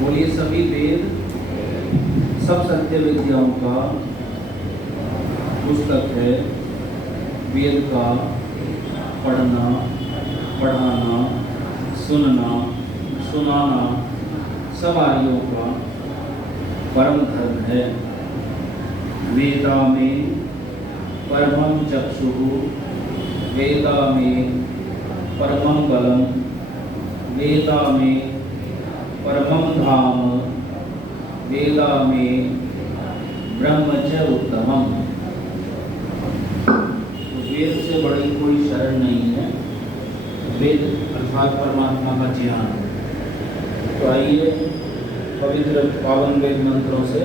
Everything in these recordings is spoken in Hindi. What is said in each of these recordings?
बोलिए सभी वेद सब सत्य विद्याओं का पुस्तक है। वेद का पढ़ना, पढ़ाना, सुनना, सुनाना सब आर्यों का परम धर्म है। वेदा में परमं चक्षुः, वेदा में परमं बलम, वेदा में परमं धाम, वेदा में ब्रह्म च उत्तमम्। वेद से बड़ी कोई शरण नहीं है। वेद अर्थात परमात्मा का ज्ञान। तो आइए पवित्र पावन वेद मंत्रों से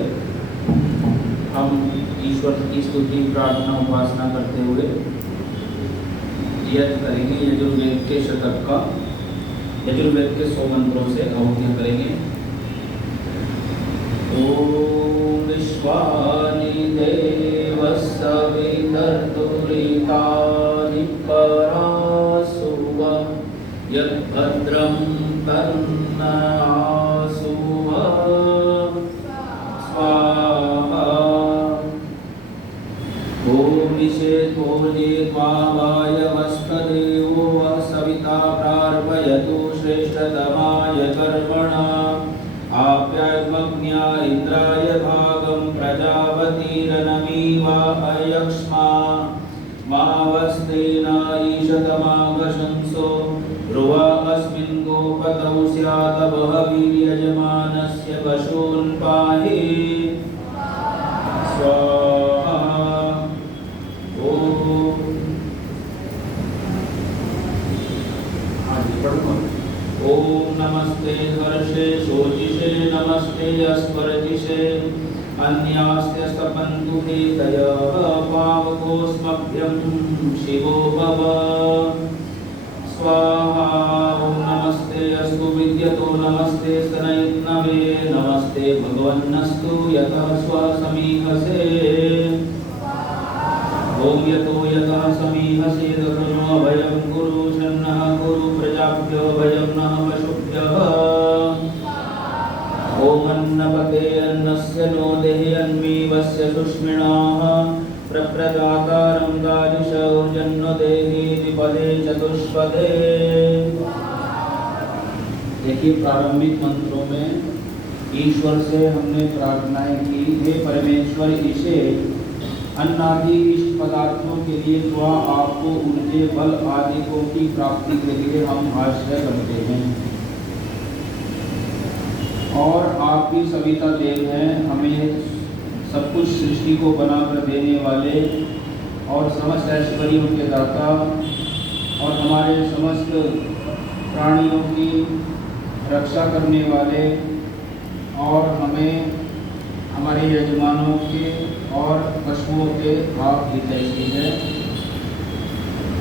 हम ईश्वर की स्तुति, प्रार्थना, उपासना करते हुए यज्ञ करेंगे। यजुर्वेद के शतक का, यजुर्वेद के 100 मंत्रों से आहुतियाँ करेंगे। ओम विश्वानि देवः सवितर्तुरितानि परासुव यद्भद्रं तन्नासुव स्वाहा। ओम विषेत्वोजेत्वावाय वस्तदेवो वः सविता प्रार्पयतु श्रेष्ठतमाय कर्मणा आप्यायमग्न्या इन्द्राय भागं प्रजापतिरनमीवा अयक्ष्मा मावस्तेन ईशतमागशंसो ध्रुवा अस्मिन् गोपतौ स्यात् बहवीर्यजमानस्य पशून् पाहि स्वाहा। ओम नमस्ते हर्षे शोचिषे नमस्ते अस्पर्जिषे अन्यास्ते स्तपन्तु हेतयः पावकोऽस्मभ्यं शिवो भव स्वाहा। ओम नमस्ते अस्तु विद्यतो नमस्ते स्तनयत्नवे नमस्ते भगवन्नस्तु यतः स्वः समीहसे। ओम यतो यतः समीहसे ततो अभयं कुरु शन्नः कुरु प्रजाभ्यो भयं नः पशुभ्यः। ओम अन्नपते अन्नस्य नो देहि अन्मीवस्य सुष्मिणाः प्रप्रदातारं दारिश ऊर्जन्नो देहि द्विपदे चतुष्पदे। देखिए प्रारंभिक मंत्रों में ईश्वर से हमने प्रार्थनाएं की, हे परमेश्वर ईशे अन्न आदि इष्ट पदार्थों के लिए दुआ आपको उनके बल आदि को की प्राप्ति के लिए हम आश्रय बनते हैं। और आप भी सविता देव हैं, हमें सब कुछ सृष्टि को बनाकर देने वाले और समस्त ऐश्वर्यों के दाता और हमारे समस्त प्राणियों की रक्षा करने वाले और हमें हमारे यजमानों के और पशुओं के भाव हितैषी है,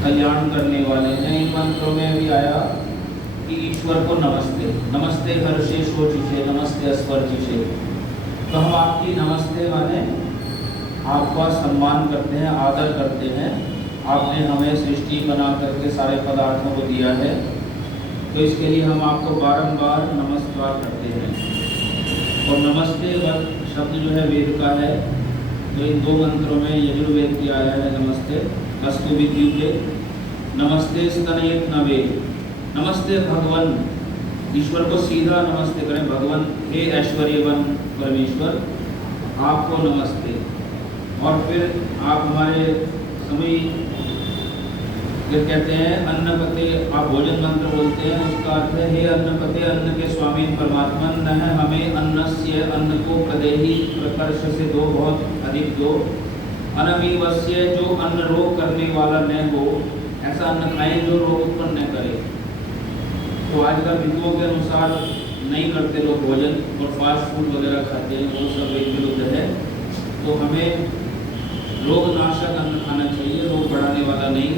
कल्याण करने वाले हैं। इन मंत्रों में भी आया कि ईश्वर को नमस्ते, नमस्ते हर्षे शोचिषे नमस्ते अस्पर्जिषे। तो हम आपकी नमस्ते माने आपका सम्मान करते हैं, आदर करते हैं। आपने हमें सृष्टि बना करके सारे पदार्थों को दिया है, तो इसके लिए हम आपको बारंबार नमस्कार करते हैं। और नमस्ते शब्द जो है वेद का है, तो इन 2 मंत्रों में यजुर्वेद की आया है नमस्ते। अस्तु विद्युते नमस्ते स्तनयत्नवे, नमस्ते भगवन, ईश्वर को सीधा नमस्ते करें। भगवन हे ऐश्वर्यवन परमेश्वर आपको नमस्ते। और फिर आप हमारे समय फिर कहते हैं अन्नपते, आप भोजन मंत्र बोलते हैं, उसका अर्थ है हे अन्नपते, अन्न के स्वामी परमात्मन न हमें अन्नस्य, अन्न को प्रदेही प्रकर्ष से दो, बहुत अधिक दो। अनमीवस्य, जो अन्न रोग करने वाला न हो, ऐसा अन्न खाएं जो रोग उत्पन्न न करे। तो आजकल ऋतुओं के अनुसार नहीं करते लोग भोजन और फास्ट फूड वगैरह खाते हैं, वो सब एक विरुद्ध है। तो हमें रोगनाशक अन्न खाना चाहिए, रोग बढ़ाने वाला नहीं।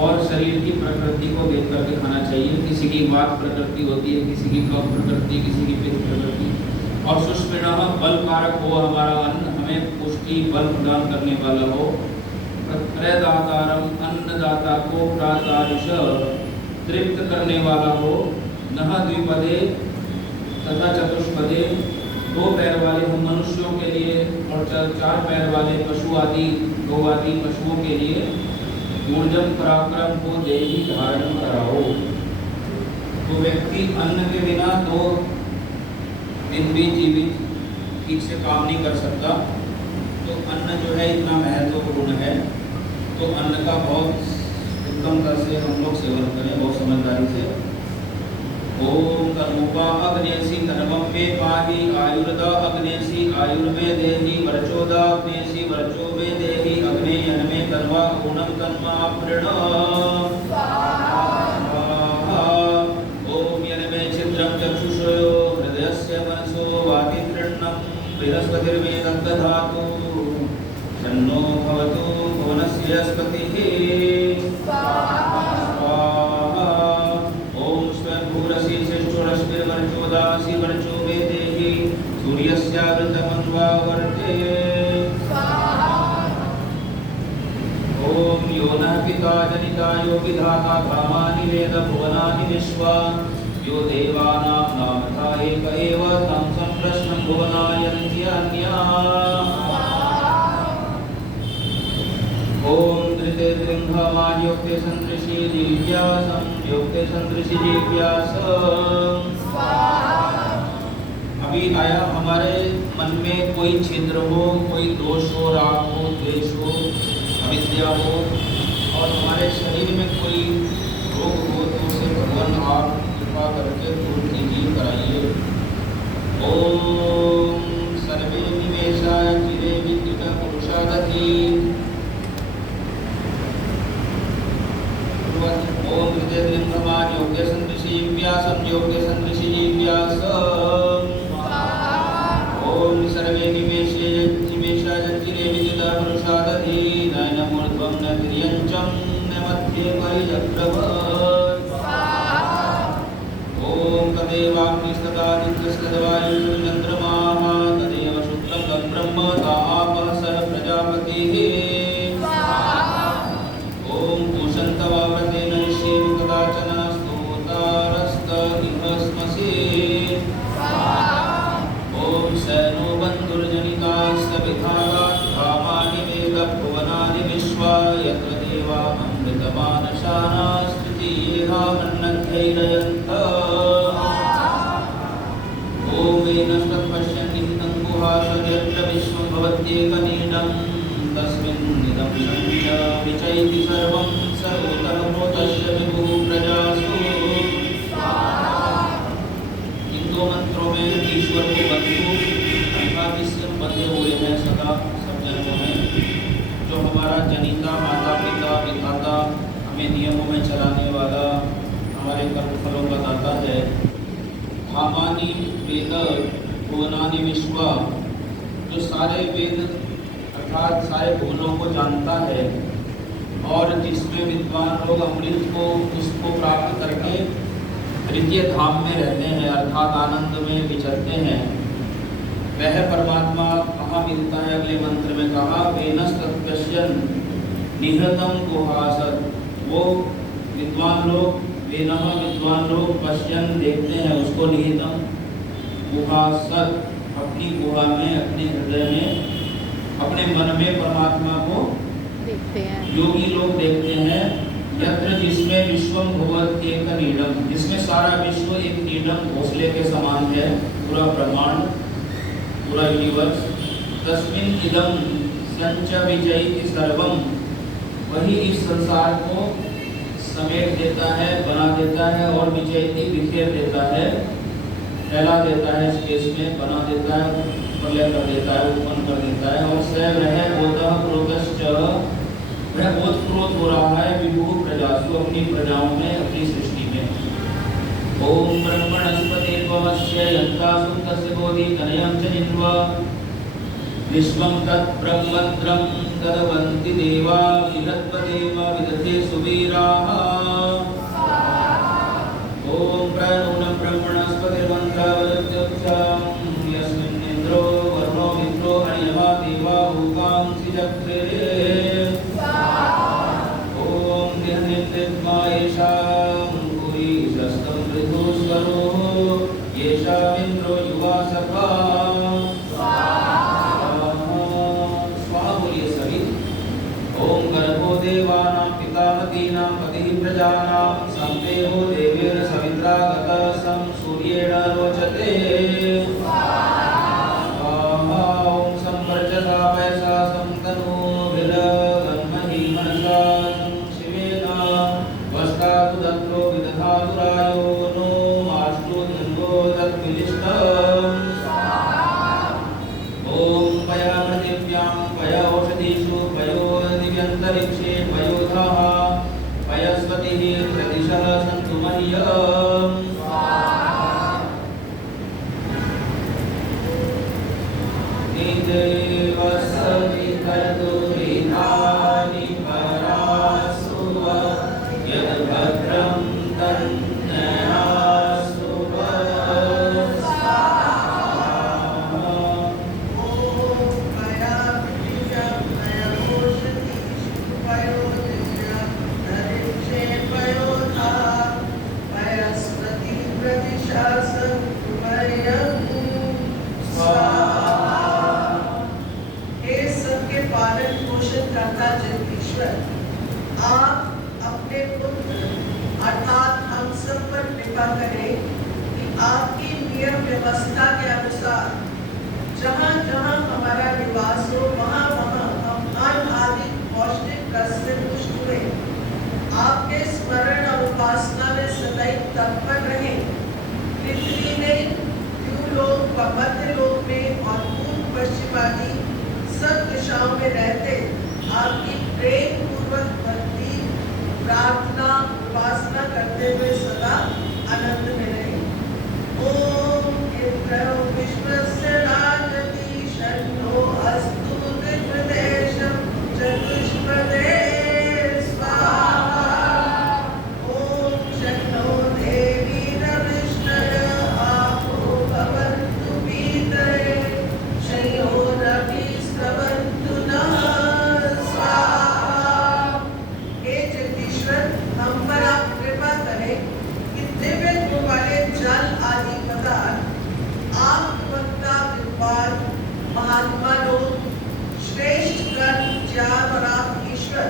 और शरीर की प्रकृति को देख करके खाना चाहिए। किसी की वात प्रकृति होती है, किसी की कफ प्रकृति, किसी की पित्त प्रकृति। और सुष्मिणः बल कारक हो हमारा अन्न, हमें पुष्टि बल प्रदान करने वाला हो। प्रदातारम, अन्नदाता को प्रातारिश तृप्त करने वाला हो। नह द्विपदे तथा चतुष्पदे 2 पैर वाले हम मनुष्यों के लिए और 4 पैर वाले पशु आदि 2 आदि पशुओं के लिए ऊर्जम पराक्रम को देही धारण कराओ। तो व्यक्ति अन्न के बिना 2 दिन भी जीवित ठीक से काम नहीं कर सकता। तो अन्न जो है इतना महत्वपूर्ण है, तो अन्न का बहुत उत्तमता से हम लोग सेवन करें, बहुत समझदारी से। ओम कर्मुपा अग्नेसी कर्मम में पाहि, आयुर्दा अग्नेसी आयुर्मे देहि, वर्चोदा अग्नेसी वर्चो में देहि, अग्ने यन्मे तन्वा ऊणम तन्वा प्रण। ओम यन्मे छिद्रम चक्षुषयो हृदयस्य मनसो वाति तृण्णं, बृहस्पतिर्मे दग्धातु, तन्नो भवतु भुवनस्य स्पतिः। वर्चोदासी वर्चो मे देहि, सूर्यस्यावृतमन्वा वर्ते। ओम यो नः पिता जनिता यो विधाता कामानि वेद भुवनानि विश्वा, यो देवानां नामथा एक एव तं सम्प्रश्नं भुवनायन्त्यन्याः। ओम धृते दृङ्घमाद्योक्ते सन्दृशि जीव्यासं, योक्ते सन्दृशि जीव्यासं। अभी आया हमारे मन में कोई छिद्र हो, कोई दोष हो, राग हो, द्वेष हो, अविद्या हो, और हमारे शरीर में कोई रोग हो, तो उसे भगवान आप कृपा करके दूर कीजिए, कराइए। ओम सर्वे निवेशाय चिरे विद्युत पुरुषादति। ओम हृदय लिंगमान योग्य संदृशि व्यासम, योग्य संदृशि व्यासम। ओम सर्वे निमेषे निमेषा जंजिरे विद्युता पुरुषादधि, नयनमूर्ध्वं न तिर्यञ्चं न मध्ये परिजग्रभत्। ओम तदेवाग्निस्तदादित्यस्तद्वायुर्चन्द्रमाः, तदेव शुक्लं ब्रह्म तापः सः प्रजापतिः। ओम पूषन्तवावतेन ऋषिं कदाचन स्तोतारस्त इह स्मसि। ओम सैनो बन्धुर्जनितास्तविधागात् कामानि वेद भुवनानि विश्वा, यत्र देवा अमृतमानशानास्तुतीयेह मन्नद्धैरयन्तः। ओम वेनस्तत्पश्यन् निहितं गुहासु यत्र विश्वं भवत्येकनीडं, तस्मिन्निदं संख्या विचैति सर्वं सर्वतः प्रोतस्य विभुः प्रजासु। इन 2 मंत्रों में ईश्वर को बंधु अर्थात इससे बंधे हुए हैं सदा सब जन्मों में, जो हमारा जनिता, माता पिता, विधाता, हमें नियमों में चलाने वाला, हमारे कर्म फलों का दाता है। धामानि वेद भुवनानि विश्वा, जो सारे वेद अर्थात सारे भुवनों को जानता है, और जिसमें विद्वान लोग अमृत को उसको प्राप्त करके तृतीय धाम में रहते हैं, अर्थात आनंद में विचरते हैं। वह परमात्मा कहाँ मिलता है? अगले मंत्र में कहा वेनस्तत्पश्यन् निहतं गुहासत्। वो विद्वान लोग, वेनः विद्वान लोग, पश्यन् देखते हैं उसको, निहितं गुहासत् अपनी गुहा में, अपने हृदय में, अपने मन में परमात्मा को देखते हैं। योगी लोग देखते हैं। यत्र जिसमें विश्वम भवत् एक नीडम, जिसमें सारा विश्व एक नीडम घोंसले के समान है, पूरा ब्रह्मांड, पूरा यूनिवर्स। तस्मिन् इदं संच विजयति सर्वम, वही इस संसार को समेट देता है, बना देता है, और विजयति बिखेर देता है, फैला देता है, स्पेस में बना देता है, प्रलय कर देता है, उत्पन्न कर देता है। और स वह बोधः क्रोधश्च, वह बोध क्रोध हो रहा है विभुः प्रजासु, अपनी प्रजाओं में, अपनी सृष्टि में। ओम ब्रह्मणस्पते त्वमस्य यन्तासु तस्य बोधि तनयं च जिन्वा, विश्वं तत् ब्रह्मद्रं तदवन्ति देवा, विदत्वदेव विदते सुवीराः। ओम प्रणूनं ब्रह्मणस्पतिर्वन्त्रवदत्युक्षं, यस्मिन्निन्द्रो वरुणो मित्रो अनियमा देवा भूकांसि चक्रे। ओम येषां पुरीशस्तं पृथुस्वरो, येषामिन्द्र हे सबके पालन पोषण करता जगदीश्वर, आप अपने पुत्र अर्थात हम सब पर कृपा करें कि आपकी नियम व्यवस्था के अनुसार जहाँ जहाँ हमारा निवास हो वहाँ वहाँ हम अन्न आदि पौष्टिक रस से पुष्ट हुए, आपके स्मरण और उपासना में सदैव तत्पर रहें। पृथ्वी में, द्यूलोक व मध्य लोक में और पूर्व पश्चिम आदि सब दिशाओं में रहते आपकी प्रेम पूर्वक भक्ति प्रार्थना उपासना करते हुए सदा आनंद में रहे। ओम इंद्रो विश्वस्य राजति शन्नो अस्तु दिग्विदेशं चतुष्पदे स्वाहा। ओम शन्नो देवी रविष्णय आपो भवन्तु पीतये शयोरपि स्रवन्तु नः स्वाहा। हे जगदीश्वर, हम पर आप कृपा करें कि दिव्य गुण वाले जल आदि पदार्थ आत्मवक्ता विद्वान महात्मा लोग श्रेष्ठ कर्म ज्ञान और आप ईश्वर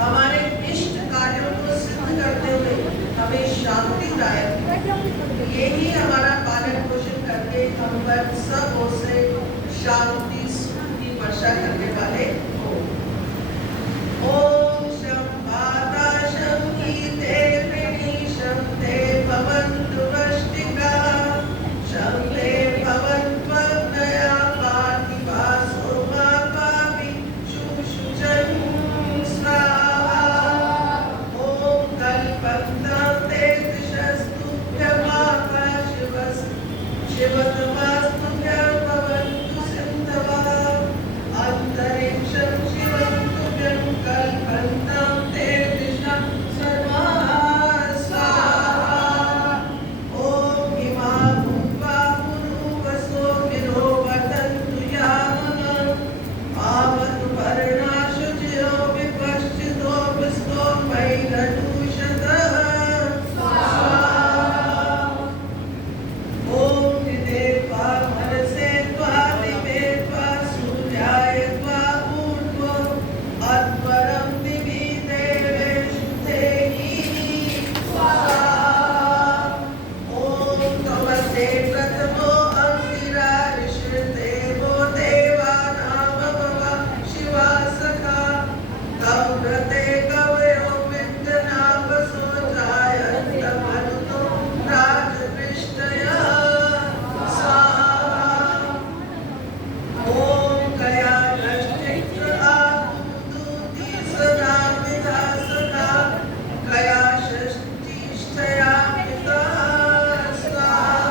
हमारे इष्ट कार्यों को सिद्ध करते हुए हमें शांतिदायक यही हमारा पालन पोषण करके हम पर सब ओर से शांति सुख की वर्षा करने वाले हो। ओम शं माता शं गीते प्रणीशं ते भवन्तु वष्टिका शं ते भवन्त्वग्नया पार्थिवासो मा पापि शुशुचं स्वाहा। ओम कल्पन्तं ते शिवतमास्तुभ्यं भवन्तु सिन्धवः अन्तरिक्षं शिवं तुभ्यं कल्पन्तं ते दिशः सर्वाः स्वाहा। ओम इमा भूत्वा पुरुवसो गिरो वदन्तु यामः पावतु वर्णाशुचिरो विपश्चितो विस्तो वैरदूषतः स्वाहा। ओम निदेवा मनसे त्वा दिवे त्वा सूर्याय त्वा ऊर्ध्वो अध्वरं दिवि देवेषु देहि स्वाहा। ओम तमसे प्रथमो अंसिरा ऋषिर्देवो देवानामभव शिवा सखा तव्रते कवयो विद्यनापसो जायन्तमनुतो राजपृष्ठया स्वाहा। ओम कया नष्टित्र आपूतूति सदा विधा सदा कया षष्टिष्ठया पिता स्वाहा।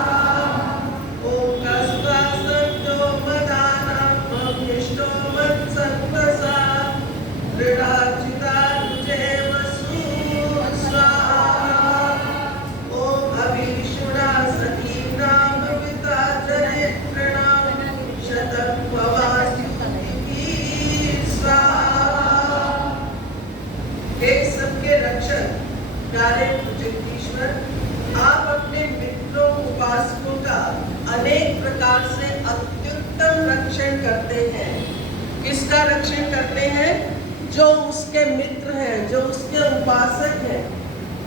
ओम कस्त्वा सत्यो मदानां भविष्ठो मत्सत्वसा दृढार्चिता तुझे वसु स्वाहा। ओम अभीषुणा सखीनां विता चरित्राणां शतं भवास्तुतिः स्वाहा। हे सबके रक्षक प्यारे जगदीश्वर, आप अपने मित्रों उपासकों का अनेक प्रकार से अत्युत्तम रक्षण करते हैं। किसका रक्षण करते हैं? जो उसके मित्र हैं, जो उसके उपासक हैं।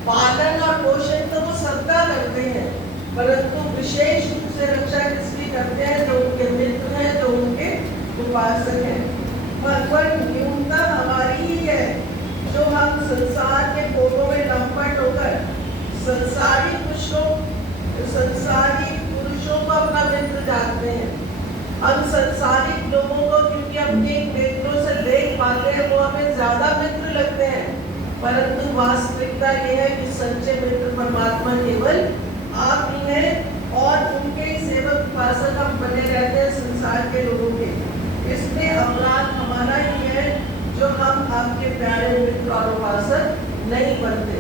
पालन और पोषण तो वो सबका करते हैं, परंतु विशेष रूप से रक्षा किसकी करते हैं? जो उनके मित्र हैं, जो उनके उपासक हैं। पर न्यूनता हमारी ही है, जो हम संसार के कोटों में लंपट होकर संसारी पुरुषों को अपना मित्र जानते हैं। हम संसारिक लोगों को क्योंकि अपने नेत्रों से देख पाते हैं, वो हमें ज्यादा मित्र लगते हैं, परंतु वास्तविकता यह है कि सच्चे मित्र परमात्मा केवल आप ही हैं और उनके ही सेवक उपासक हम बने रहते हैं संसार के लोगों के। इसमें अपराध हमारा ही है जो हम आपके प्यारे मित्र और उपासक नहीं बनते।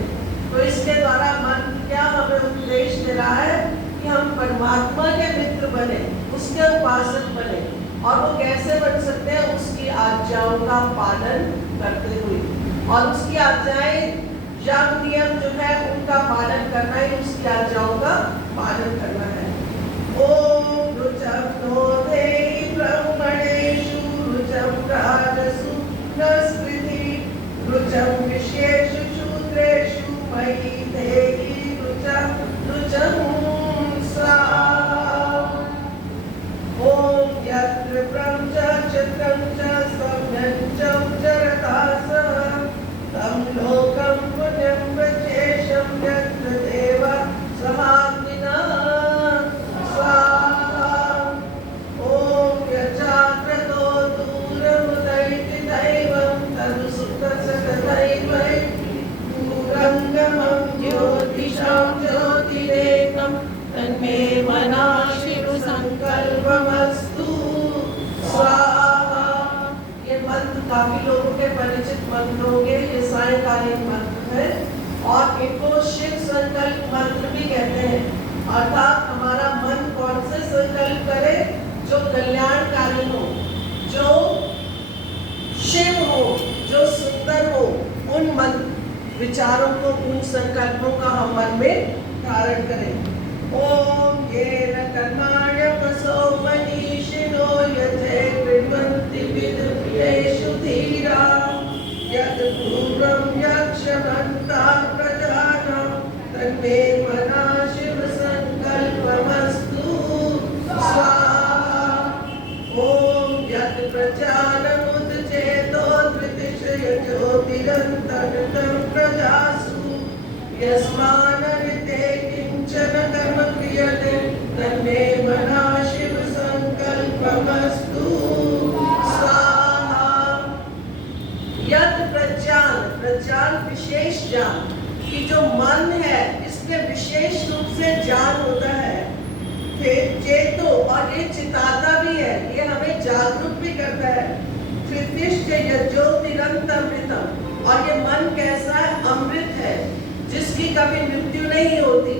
तो इसके द्वारा मन क्या हमें उपदेश दे रहा है कि हम परमात्मा के मित्र बने, उसके उपासक बने। और वो कैसे बन सकते हैं? उसकी आज्ञाओं का पालन करते हुए, और उसकी आज्ञाएं यम नियम जो है उनका पालन करना ही उसकी आज्ञाओं का काफी लोगों के परिचित मंत्र होंगे। ये सायंकालीन मंत्र है और इनको शिव संकल्प मंत्र भी कहते हैं। अर्थात हमारा मन कौन से संकल्प करे जो कल्याणकारी हो, जो शिव हो, जो सुंदर हो, उन मन विचारों को, उन संकल्पों का हम मन में धारण करें। ओम येन कर्माण्यपसो मनीषिणो यथे कृण्वन्ति विदुषु धीरा यत् पूर्वं यक्षमन्ताः प्रजानां तन्मे मना शिव संकल्पमस्तु स्वाहा। ओम यत् प्रजानमुदचेतो द्वितिशय ज्योतिरन्तर्गतं प्रजासु यस्मानरिते किञ्चन कर्म क्रियते तन्मे मना शिव संकल्पमस्तु स्वाहा। यत् प्रज्ञान विशेष ज्ञान कि जो मन है इसमें विशेष रूप से ज्ञान होता है। चेतो, और ये चिताता भी है, ये हमें जागरूक भी करता है। ज्योतिरन्तमृतम, और ये मन कैसा है? अमृत है जिसकी कभी मृत्यु नहीं होती।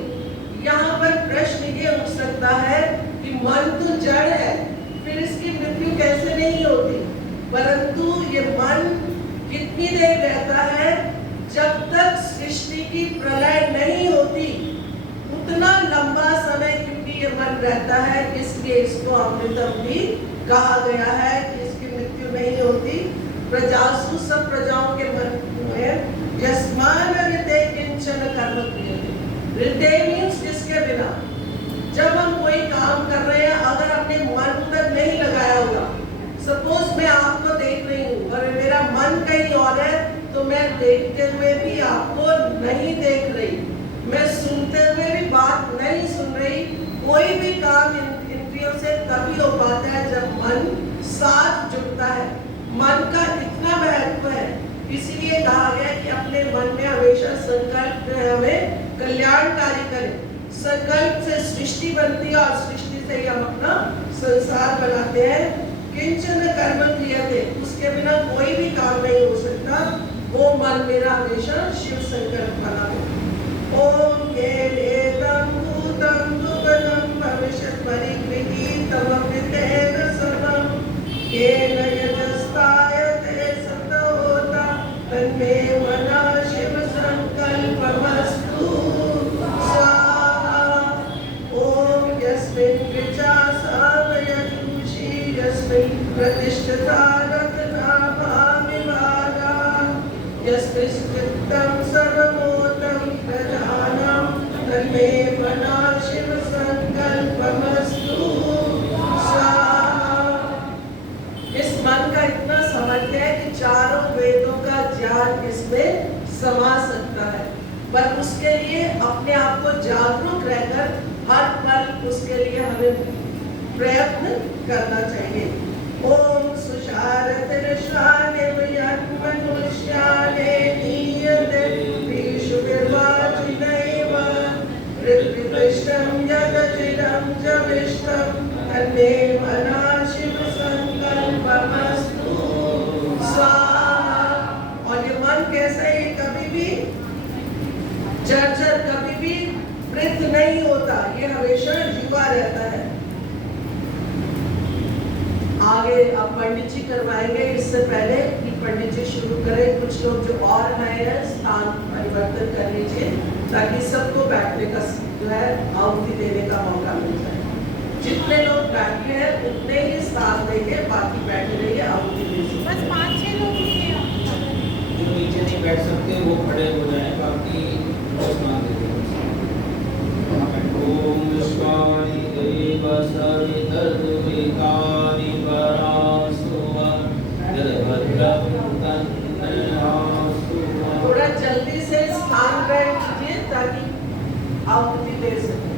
यहाँ पर प्रश्न ये उठ सकता है कि मन तो जड़ है, फिर इसकी मृत्यु कैसे नहीं होती? परंतु ये मन कितनी देर रहता है? जब तक सृष्टि की प्रलय नहीं होती उतना लंबा समय क्योंकि ये मन रहता है, इसलिए इसको अमृतम भी कहा गया है कि इसकी मृत्यु नहीं होती। प्रजासु, सब प्रजाओं के मन में यस्मान हृदय किंचन कर्म क्रियते। हृदय मीन्स जिसके बिना, जब हम कोई काम कर रहे हैं अगर अपने मन तक नहीं लगाया होगा, सपोज मैं आपको देख रही हूँ और मेरा मन कहीं और है, तो मैं देखते हुए भी आपको नहीं देख रही, मैं सुनते हुए भी बात नहीं सुन रही। कोई भी काम इंद्रियों से तभी हो पाता है जब मन साथ जुड़ता है। मन का इतना महत्व है, इसीलिए कहा गया कि अपने मन में हमेशा संकल्प जो है हमें कल्याणकारी करें। संकल्प से सृष्टि बनती है और सृष्टि से ही हम अपना संसार बनाते हैं। किंचन कर्म क्रियते, उसके बिना कोई भी काम नहीं हो सकता। वो मन मेरा हमेशा शिव संकल्प बना हो। ओम ये वेदं भूतं दुर्गतं भविष्यत् परिगृहीतं अमृतेन समं येन यजस्तायते सतहोता तन्मे मना शिव संकल्पमस्तु स्वाहा। ओम यस्मिन् ऋचा सावयजूषी यस्मिन् प्रतिष्ठिता रत्नाभामिवागा यस्मिन् चित्तं सर्वमोतं प्रजानां तन्मे मना शिव संकल्पमस्तु स्वाहा। इस मन का इतना सामर्थ्य है कि चारों वेदों का ज्ञान इसमें समा सकता है, पर उसके लिए अपने आप को जागरूक रहकर हर पल उसके लिए हमें प्रयत्न करना चाहिए। ओम सुशारतिर्शाने मनुष्याने नीयते विशुभिर्वाचिनैव ऋत्विष्टं यदचिरं जविष्टं तन्मे मना शिव संकल्पमस्तु स्वाहा। और ये मन कैसा है? कभी भी जर्जर, कभी भी वृद्ध नहीं होता, ये हमेशा युवा रहता है। आगे अब पंडित जी करवाएंगे। इससे पहले कि पंडित जी शुरू करें, कुछ लोग जो और नए हैं स्थान परिवर्तन कर लीजिए ताकि सबको बैठने का जो है आहुति देने का मौका मिल जाए। जितने लोग बैठे हैं उतने ही स्थान देंगे, बाकी बैठे रहिए, आहुति दीजिए। बस 5-6 लोग ही हैं। जो नीचे नहीं बैठ सकते वो खड़े हो जाएं, बाकी स्थान दे दें। ओम विश्वानि देव सवितर्वितानि परासुवा यद्भद्रं तन्नयासु। थोड़ा जल्दी से स्थान ग्रहण कीजिए ताकि आहुति दे सकें।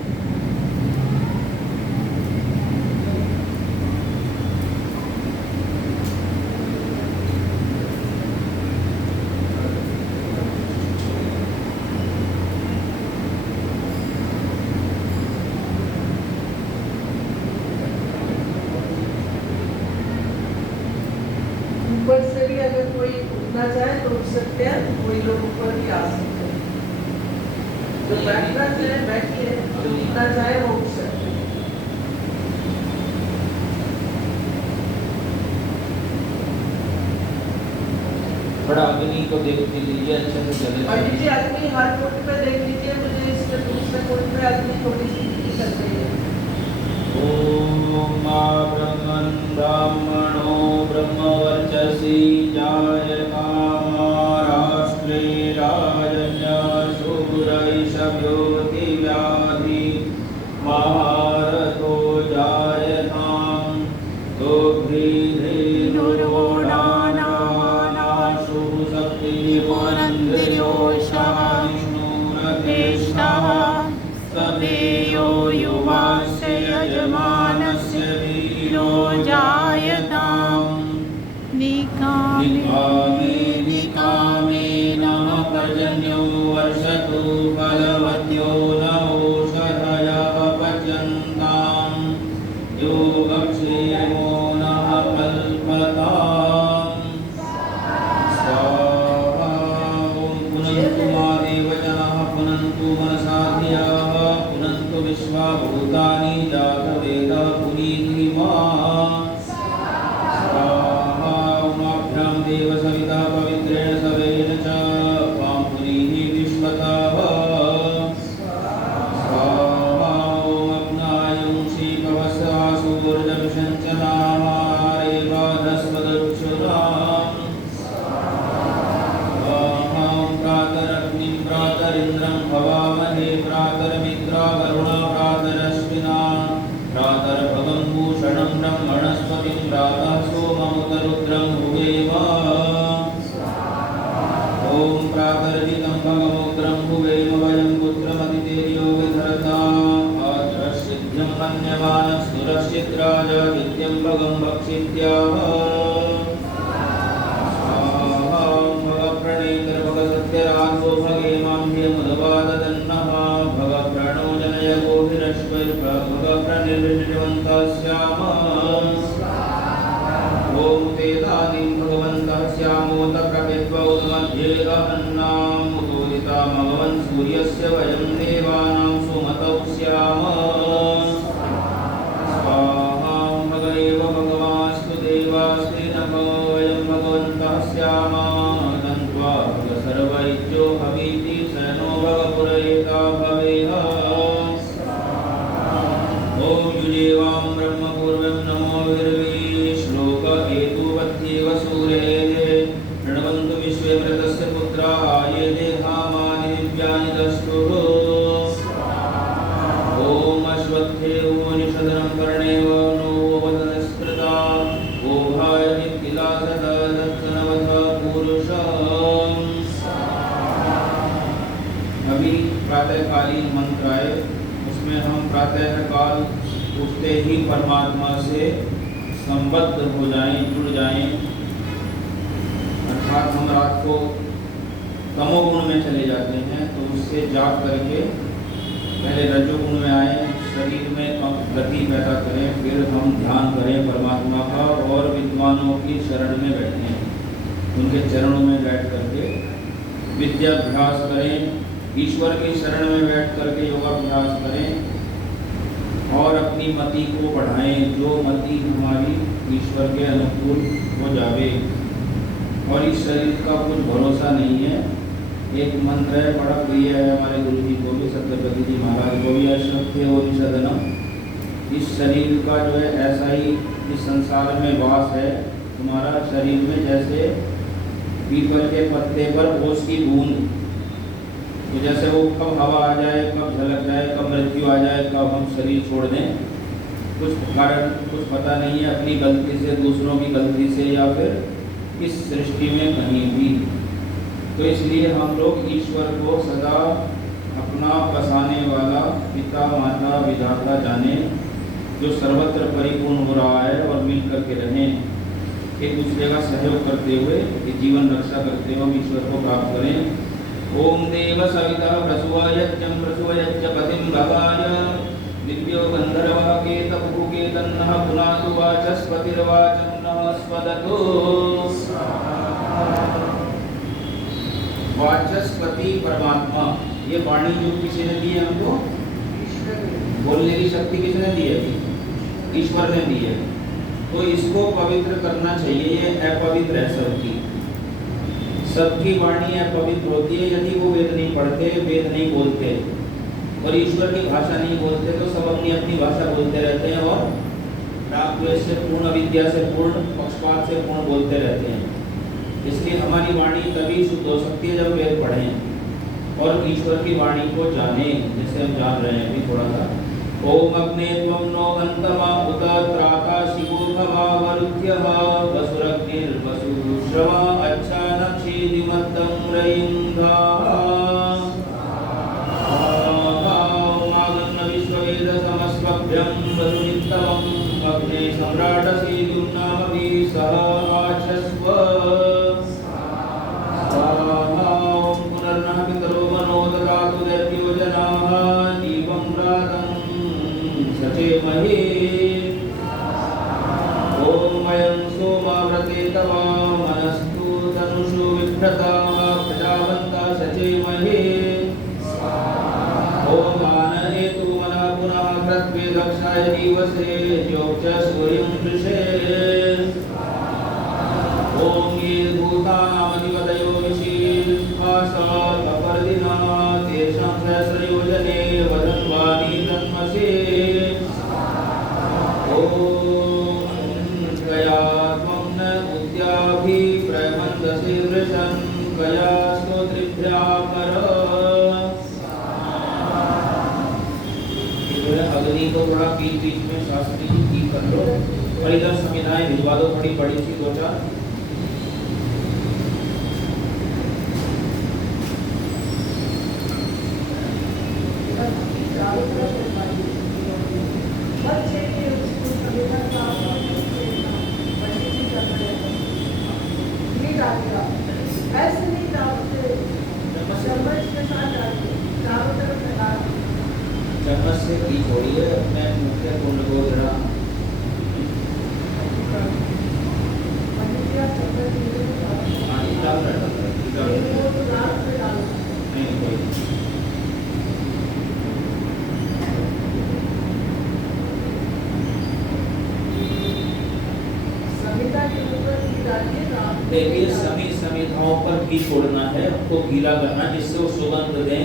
ऊपर से भी उठना चाहे तो उठ सकते हैं, कोई लोग ऊपर भी आ सकते हैं। जो बैठना चाहे बैठिए, जो उठना चाहे वो उठ सकते हैं। बड़ा अग्नि को देख लीजिए, अच्छे से चले। पंडित जी अग्नि हर फुट पे देख लीजिए, मुझे इसके दूसरे फुट पे अग्नि थोड़ी सी दिखी चल रही है। ओम ब्रह्मन् ब्राह्मणो ब्रह्मवर्चसि जायताम राष्ट्रे राजन्य शूरैषभ्योति व्याधि महारथो जायताम सवेयो युवास्य यजमानस्य वीरो जायताम् निकामे नमः पर्जन्यो वर्षतु फलवत्यो न ओषधयः पच्यन्ताम् योगक्षेमो नः कल्पताम् स्वाहा। ॐ पुनन्तु मादेव जनाः पुनन्तु मनसा धियाः पुनन्तु विश्वा भूतानि जातवेदः पुनीतिमा स्वाहा। उमाभ्यां देव सविता पवित्रेण सवेन च त्वां पुनीः विश्वतः स्वाहा। ॐ अग्नायुंषि पवस्वासुर्जमिषञ्चनाहारे बाधस्वदक्षुराम् स्वाहा। प्रातरग्निं प्रातरिन्द्रं भवामहे प्रातरमित्रा वरुणा प्रातरश्विना प्रातर्भवं भूषणं ब्रह्मणस्पतिं प्रातः सोममुतरुद्रं भुवेम ॐ प्रातर्जितं भगमुग्रं भुवेम वयं पुत्रमतितेर्यो विधरता आद्रसिद्ध्यं मन्यमानः सुरक्षित्राजा विद्यं भगं भक्षित्याः स्वाहा। भगप्रणेतर्भगसत्यराजो भगेमाम्भ्यमुदवाददन्नः भगप्रणो जनय गोभिरश्वैर्भगप्रणिर्विजयवन्तः स्याम ॐ तेदानीं भगवन्तः स्यामोत प्रपित्वौतमध्ये अन्नामुदोदिता भगवन् सूर्यस्य वयं देवानां सुमतौ स्याम स्वाहा। भग एव भगवास्तु देवास्तेन वयं भगवन्तः स्याम दन्त्वा भग सर्व इत्यो हवीति सनो भगपुरयिता भवेह ॐ युजेवां ब्रह्मपूर्वं नमो विर्वी श्लोक हेतुवत्येव सूर्ये ऋण्वन्तु विश्वे मृतस्य पुत्राः ये देहामानि दिव्यानि दष्टुः ॐ अश्वत्थेव निषदनं कर्णेव नो वदनस्कृता ओभाय नित्तिलासदत्तनवथ पुरुषम्। अभी प्रातःकालीन मंत्र आए, उसमें हम प्रातः काल उठते ही परमात्मा से संबद्ध हो जाएं, जुड़ जाएं, अर्थात हम रात को तमोगुण में चले जाते हैं तो उससे जाग करके पहले रजोगुण में आए, शरीर में गति पैदा करें, फिर हम ध्यान करें परमात्मा का और विद्वानों की शरण में बैठें, उनके चरणों में बैठ करके विद्याभ्यास करें, ईश्वर की शरण में बैठ करके योगाभ्यास करें और अपनी मति को बढ़ाएं, जो मति हमारी ईश्वर के अनुकूल हो जावे। और इस शरीर का कुछ भरोसा नहीं है। एक मंत्र है, बड़ा प्रिय है हमारे गुरु जी को भी, सत्यपति जी महाराज को भी, अश्वत्थेव निषदनम। इस शरीर का जो है ऐसा ही इस संसार में वास है तुम्हारा शरीर में, जैसे पीपल के पत्ते पर ओस की बूंद। तो जैसे वो कब हवा आ जाए, कब झलक जाए, कब मृत्यु आ जाए, कब हम शरीर छोड़ दें, कुछ कारण कुछ पता नहीं है, अपनी गलती से, दूसरों की गलती से, या फिर इस सृष्टि में कहीं भी। तो इसलिए हम लोग ईश्वर को सदा अपना बसाने वाला पिता माता विधाता जाने, जो सर्वत्र परिपूर्ण हो रहा है, और मिल करके रहें, एक दूसरे का सहयोग करते हुए जीवन रक्षा करते हुए ईश्वर को प्राप्त करें। ओम देव सविता प्रसुवयज्ञं प्रसुवयज्ञ पतिं भवाय दिव्यो गंधर्वः केतभूकेतन्नः पुनातु वाचस्पतिर्वाचं नः स्वदतो। वाचस्पति परमात्मा, ये वाणी जो किसी ने दी है हमको, बोलने की शक्ति किसने दी है? ईश्वर ने दी है। तो इसको पवित्र करना चाहिए। ये अपवित्र है सबकी, सबकी वाणी अपवित्र होती है यदि वो वेद नहीं पढ़ते, वेद नहीं बोलते और ईश्वर की भाषा नहीं बोलते, तो सब अपनी अपनी भाषा बोलते रहते हैं और राग द्वेष से पूर्ण, अविद्या से पूर्ण, पक्षपात से पूर्ण बोलते रहते हैं। इसलिए हमारी वाणी तभी शुद्ध हो सकती है जब वेद पढ़ें और ईश्वर की वाणी को जाने, जैसे हम जान रहे हैं अभी थोड़ा सा। ओम अग्ने त्वं नो अन्तमा उत त्राता शिवो भवा वरुध्यः वसुरग्निर्वसुश्रवा अच्छा नक्षीदिमत्तं रयिन्धा ओमागन्न विश्ववेद समस्वभ्यं वसुनित्तमं अग्ने सम्राटसी दुर्नामभिः सह आचस्व स्वाहा। ओम पुनर्नः पितरो मनो ददातु दैत्यो जनाः दीपं व्रातं सचेमहि। ओम अयं सोमाव्रते तव मनस्तु तनुषु विभ्रताः प्रजावन्तः सचेमहि। ओम आनयतु मनः पुनः कृत्वे दक्षाय दिवसे ज्योत्स्य सूर्यं दृशे। ओम ये भूतानामधिपतयो विशीर्षासा कपर्दिना तेषां सहस्रयोजने वदन्वानि तन्मसे। ओम गया त्वं न उद्याभिप्रमन्दसे वृषं गया स्तोत्रिभ्यापर। अग्नि को थोड़ा बीच बीच में शास्त्री जी की कर लो और इधर संविधाएं भिजवा दो, थोड़ी पड़ी थी दो चार। ऐसे नहीं डालते, चम्मच के साथ डालते, चारों तरफ लगा चम्मच से घी छोड़िए अपने मुख्य कुंड को जरा। पानी डाल रहा नहीं कोई देखिए सभी समिधाओं पर घी छोड़ना है, उसको गीला करना जिससे वो सुगंध दें,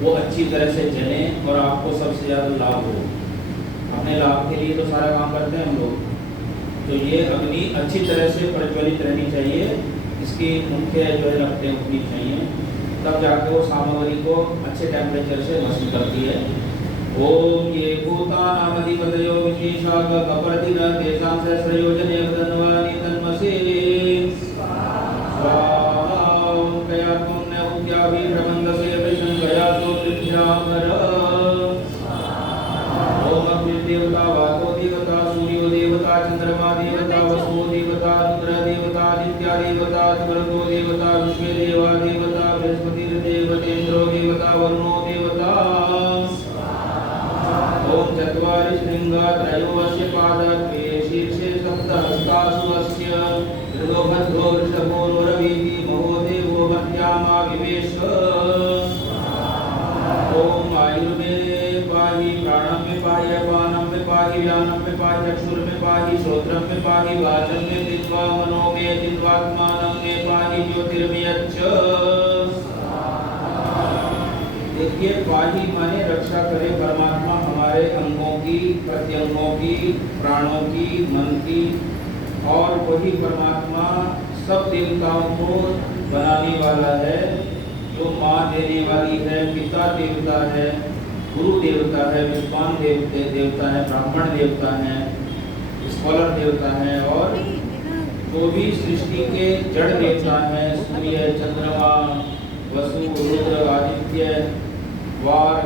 वो अच्छी तरह से जले और आपको सबसे ज़्यादा लाभ हो। अपने लाभ के लिए तो सारा काम करते हैं हम लोग। तो ये अग्नि अच्छी तरह से प्रज्वलित रहनी चाहिए, इसकी मुख्य जो है लपटें उठनी चाहिए, तब जाके वो सामग्री को अच्छे टेम्परेचर से भस्म करती है। ओम ये भूतानामधिपतयो विशेषाः कपर्दिनः तेषां सहस्रयोजने वदन्वानि तन्मसे। स्वाहा। ओम गया त्वं न उद्याभिप्रमन्दसे वृषं गया स्तोत्रिभ्यापर। ओम अग्निर्देवता वातो देवता सूर्यो देवता चंद्रमा देवता वसुओ देवता रुद्र देवता आदित्य देवता स्वर्गो देवता विश्वे देवा देवता बृहस्पतिर्देवतेन्द्रो देवता वरुणो देवता। ओम चत्वारि शृंगा त्रयो अस्य पादत्वे शीर्षे सप्तहस्तासु अस्य ऋतो भद्रो वृषभो रविः महो देवो मध्यामा विवेश। ओम आयुर्मे पाहि प्राणं में पाहि अपानं में पाहि व्यानं में पाहि चक्षुर में पाहि श्रोत्रं में पाहि वाचं में जित्वा मनो में जित्वात्मानं में पाहि ज्योतिर्मयच्च। देखिए पाही माने रक्षा करे परमात्मा हमारे अंगों की, प्रत्यंगों की, प्राणों की, मन की, और वही परमात्मा सब देवताओं को बनाने वाला है, जो माँ देने वाली है, पिता देवता है, गुरु देवता है, विद्वान देवता है, ब्राह्मण देवता है, स्कॉलर देवता है, और जो भी सृष्टि के जड़ देवता है, सूर्य, चंद्रमा, वसु, रुद्र, आदित्य, वार,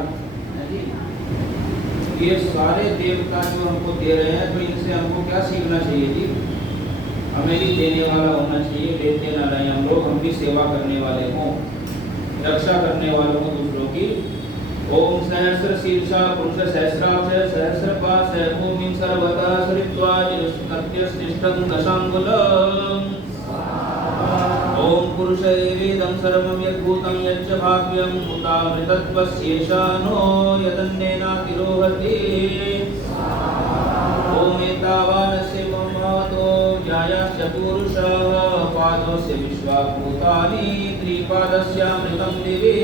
ये सारे देवता जो हमको दे रहे हैं, तो इनसे हमको क्या सीखना चाहिए जी? हमें भी देने वाला होना चाहिए, लेते ना रहे हम लोग, हम भी सेवा करने वाले हों, रक्षा करने वाले हों दूसरों की। ओम सहस्र शीर्षा पुरुष सहस्राक्ष सहस्रपाद सहभूमिं सर्वतः सृत्वा निष्ठं दशांगुलम्। ओम पुरुष एवेदं सर्वं यद्भूतं यच्च भाव्यं भूतामृतत्वस्येषानो यदन्नेनातिरोहति ॐ एतावानस्य महतो ज्ञायाश्च पुरुषः पादोऽस्य विश्वाभूतानि त्रिपादस्यामृतं दिवे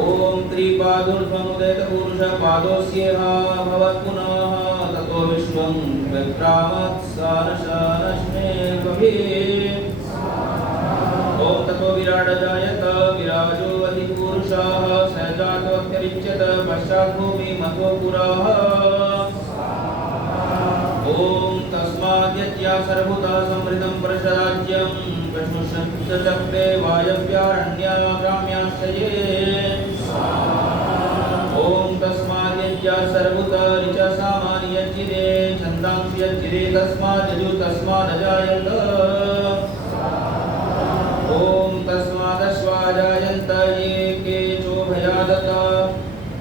ॐ त्रिपादोर्ध्वमुदयपुरुषपादोऽस्येह भवत्पुनः ततो विश्वं विक्रामत्सारसारश्मे कवे ॐ ततो विराडजायत विराजो अधिपुरुषः स जातोऽत्यरिच्यत पश्चात् भूमिमतो पुरः ॐ तस्माद्यज्ञा सर्वभूतः समृद्धं परशराज्यं प्रश्नुषक्ते वायव्यारण्या ग्राम्याश्च ये ॐ तस्माद्यज्ञा सर्वभूतः ऋचा सामानि यज्जिरे छन्दांसि यज्जिरे तस्माद्यजु तस्मादजायत ॐ तस्मादश्वाजायन्त ये केचोभयादत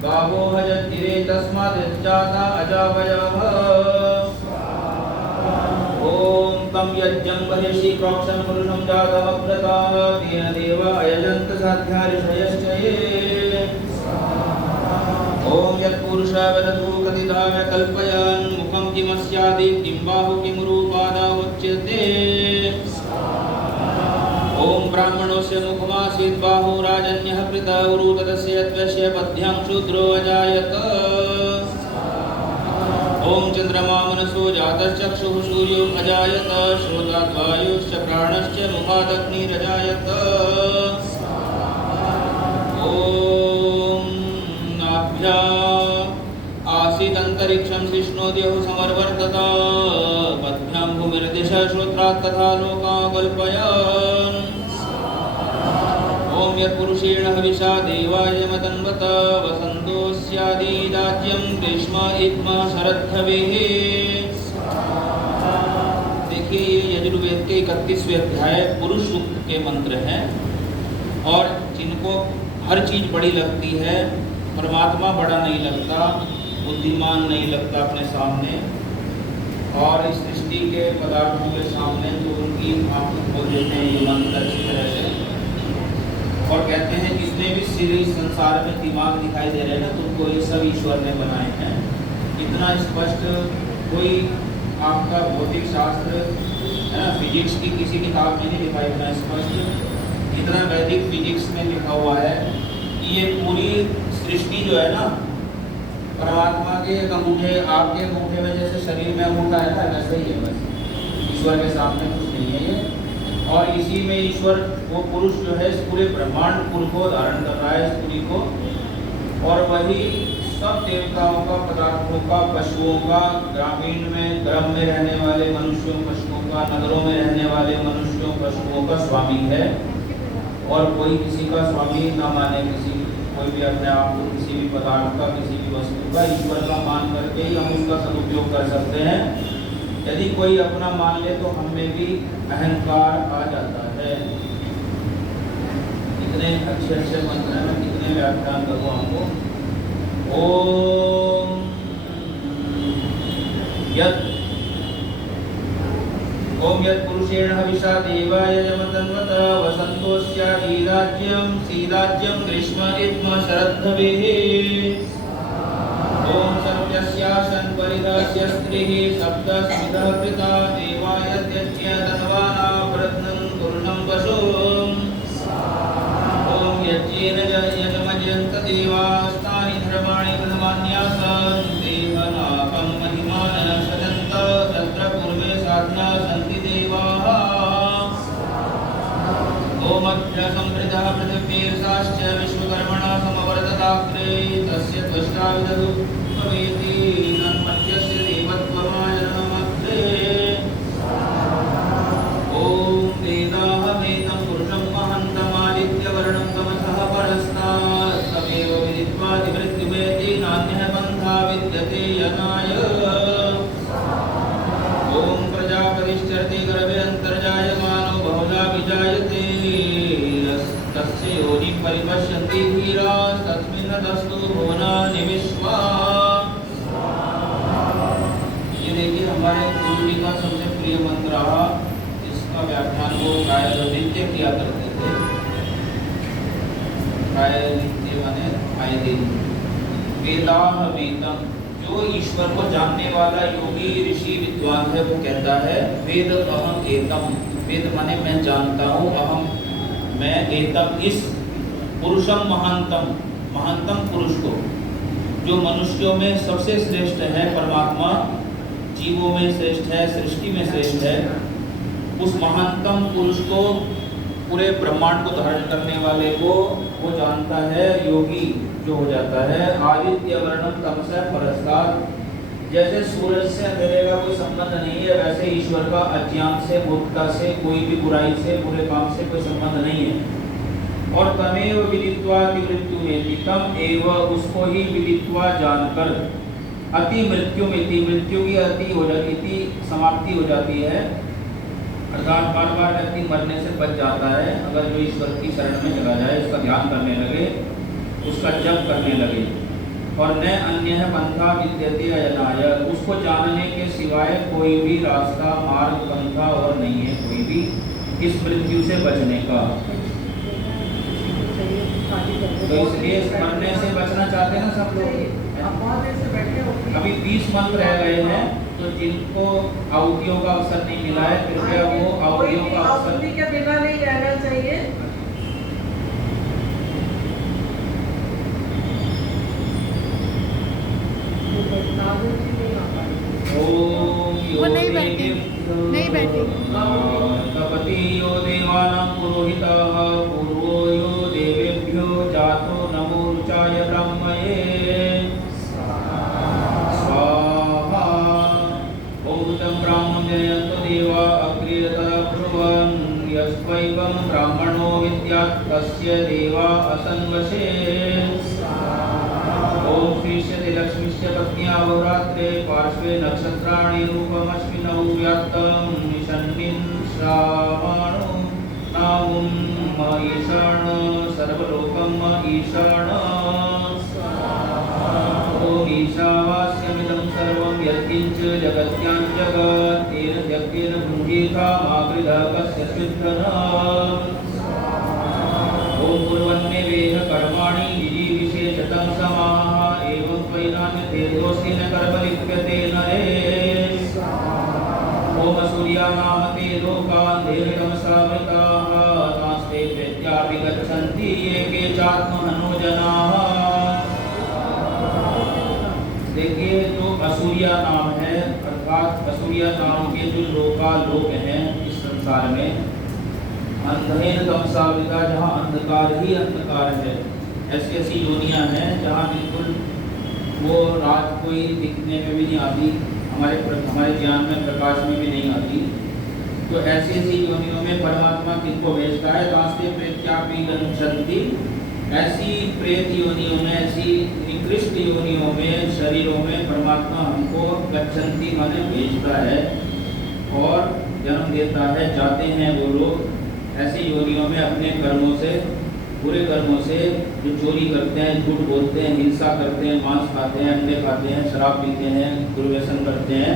गावो हयज्जिरे तस्माद्यज्जाता अजावयः ॐ तं यज्ञं महिषी प्रोक्षं पुरुषं जातमप्रताः तेन देवा अयजन्त साध्या ऋषयश्च ये ॐ यत्पुरुषः वदतु कथिता व्यकल्पयन् मुखं किमस्यादि किं बाहु किं रूपादा उच्यते ॐ ब्राह्मणस्य मुखमासीत् बाहु राजन्यः कृतः उरु तदस्य यद्वस्य पद्भ्यां शूद्रो अजायत ॐ चन्द्रमा मनसो जातश्चक्षुः सूर्यो अजायत श्रोताद्वायुश्च प्राणश्च मुखादग्निरजायत ॐ नाभ्या आसीदन्तरिक्षं विष्णोद्यः समर्वर्तत पद्भ्यां भूमिर्दिशः श्रोत्रात् तथा लोकाः कल्पयन् ॐ यत्पुरुषेण हविषा देवाय मदन्वत वसन्तोऽस्यादिराज्यं ग्रीष्म इत्म शरद्धवेः। देखिए ये यजुर्वेद के 31वें अध्याय पुरुष सूक्त के मंत्र हैं और जिनको हर चीज बड़ी लगती है, परमात्मा बड़ा नहीं लगता, बुद्धिमान नहीं लगता अपने सामने, और इस सृष्टि के पदार्थों के सामने तो उनकी आंखें खोल देते हैं ये मंत्र अच्छी तरह से, और कहते हैं जितने भी इस संसार में दिमाग दिखाई दे रहे हैं ना, तो उनको ये सब ईश्वर ने बनाए हैं। इतना स्पष्ट कोई आपका भौतिक शास्त्र है ना, फिजिक्स की किसी किताब में नहीं लिखा, इतना स्पष्ट, इतना वैदिक फिजिक्स में लिखा हुआ है कि ये पूरी सृष्टि जो है ना, परमात्मा के अंगूठे, आपके अंगूठे में जैसे शरीर में अंगूठा है ना, वैसे ही है बस, ईश्वर के सामने कुछ नहीं है ये। और इसी में ईश्वर वो पुरुष जो है इस पूरे ब्रह्मांड कुल को धारण कर रहा है, इस पूरी को, और वही सब देवताओं का, पदार्थों का, पशुओं का, ग्रामीण में ग्राम में रहने वाले मनुष्यों पशुओं का, नगरों में रहने वाले मनुष्यों पशुओं का स्वामी है। और कोई किसी का स्वामी ना माने, कोई भी अपने आप को किसी भी पदार्थ का, किसी भी वस्तु का ईश्वर का मान करके ही हम उसका सदुपयोग कर सकते हैं। यदि कोई अपना मान ले तो हम में भी अहंकार आ जाता है। इतने अच्छे अच्छे मंत्र हैं, मैं कितने व्याख्यान करूँ आपको। ओम यत् पुरुषेण हविषा देवाय यमतन्वत वसन्तोऽस्यादिराज्यं सीदाज्यं ग्रीष्म इत्म शरद्धवेः। ॐ सत्यस्यासन् परिधस्य स्त्रीः सप्तस्मितः कृता देवाय त्यज्य धनवाना प्रत्नं पूर्णं पशुम्। ॐ यज्ञेन यजमजन्त देवास्तानि धर्माणि प्रथमान्यासन् देहनापं महिमानः सदन्त तत्र पूर्वे साधना सन्ति देवाः। ओमभ्य संवृतः पृथिव्येषाश्च विश्वकर्मणा समवर्तताग्रे तस्य त्वष्टा विदधु भवेति तन्मध्यस्य देवत्वमायनमग्रे। ॐ वेदाहमेतं पुरुषं महन्तमादित्यवर्णं तमसः परस्तात् तमेव विदित्वा निवृत्तिमेति नान्यः पन्था विद्यते यनाय। ॐ प्रजापतिश्चरति गर्भे अन्तर्जायमानो बहुला विजायते तस्य योनिं परिपश्यन्ति धीरास्तस्मिन् तस्तु भुवनानि विश्वा। ये देखिए हमारे गुरु जी का सबसे प्रिय मंत्र, इसका का व्याख्यान वो प्राय नित्य किया करते थे। प्राय नित्य माने आए दिन। वेदाह वेदम, जो ईश्वर को जानने वाला योगी ऋषि विद्वान है वो कहता है वेद अहम एकम, वेद माने मैं जानता हूँ, अहम मैं एकम, इस पुरुषम महानतम, महानतम पुरुष को, जो मनुष्यों में सबसे श्रेष्ठ है, परमात्मा जीवों में श्रेष्ठ है, सृष्टि में श्रेष्ठ है, उस महानतम पुरुष को, पूरे ब्रह्मांड को धारण करने वाले को वो जानता है, योगी जो हो जाता है। आदित्य वर्णम तमसा परस्कार, जैसे सूरज से अंधेरे का कोई संबंध नहीं है, वैसे ईश्वर का अज्ञान से, मूर्खता से, कोई भी बुराई से, बुरे काम से कोई संबंध नहीं है। और तमेव विदित्वा की मृत्यु में, तम एव उसको ही विदित्वा जानकर, अति मृत्यु में, मृत्यु की अति हो जाती थी, समाप्ति हो जाती है, अर्थात बार बार व्यक्ति मरने से बच जाता है अगर जो ईश्वर की शरण में चला जाए, उसका ध्यान करने लगे, उसका जप करने लगे। और न अन्य पंथा विद्यते अयनाय, उसको जानने के सिवाय कोई भी रास्ता, मार्ग, पंथा और नहीं है कोई भी इस मृत्यु से बचने का। तो इसलिए मरने से बचना चाहते हैं ना सब लोग। अभी 20 मंत्र रह गए हैं, तो जिनको आहुतियों का अवसर नहीं मिला है, कृपया वो आहुतियों का अवसर के बिना नहीं रहना चाहिए। वो नहीं बैठे। तपति यो देवानां पुरोहितः पूर्वो यो देवेभ्यो जातो नमो रुचाय ब्रह्मये स्वाहा। ओम तं ब्राह्मणं जनयन्तु देवा अग्रेतः ब्रुवन् यस्त्वैवं ब्राह्मणो विद्यात् तस्य देवा असन्वशे। ओम श्रीश्यते लक्ष्मीश्च पत्न्या बहुरात्रे पार्श्वे नक्षत्राणि रूपमश्विनौ व्याप्तं निषण्णीं श्रावणो नामुं ईशान सर्वलोकं ईशान। ओम ईशावास्यमिदं सर्वं यत्किञ्च जगत्यां जगत् तेन त्यक्तेन भुञ्जीता मा कृधः कस्यचित् धनम्। ओम कुर्वन्नेवेह कर्माणि विधिविशेषतं समाः एवं त्वयिनान्यते दोषेण कर्मलिप्यते नरे। ओम सूर्यानामते लोकान् धीर्तमसामृताः तास्ते प्रत्याभिगच्छन्ति ये केचात्महनो जनाः। देखिए जो असूर्या नाम है, अर्थात असूर्या नाम के जो लोकालोक हैं इस संसार में, अंधेर तमसाविता, जहाँ अंधकार ही अंधकार है, ऐसी ऐसी योनियाँ हैं जहाँ बिल्कुल वो रात कोई दिखने में भी नहीं आती, हमारे ज्ञान में प्रकाश में भी नहीं आती। तो ऐसी ऐसी योनियों में परमात्मा किनको भेजता है, तास्ते प्रेत्यापि गच्छन्ति, ऐसी प्रेत योनियों में, ऐसी निकृष्ट योनियों में, शरीरों में परमात्मा हमको गच्छन्ति माने भेजता है और जन्म देता है, जाते हैं वो लोग ऐसी योनियों में अपने कर्मों से, बुरे कर्मों से, जो चोरी करते हैं, झूठ बोलते हैं, हिंसा करते हैं, मांस खाते हैं, अंडे खाते हैं, शराब पीते हैं, दुर्व्यसन करते हैं,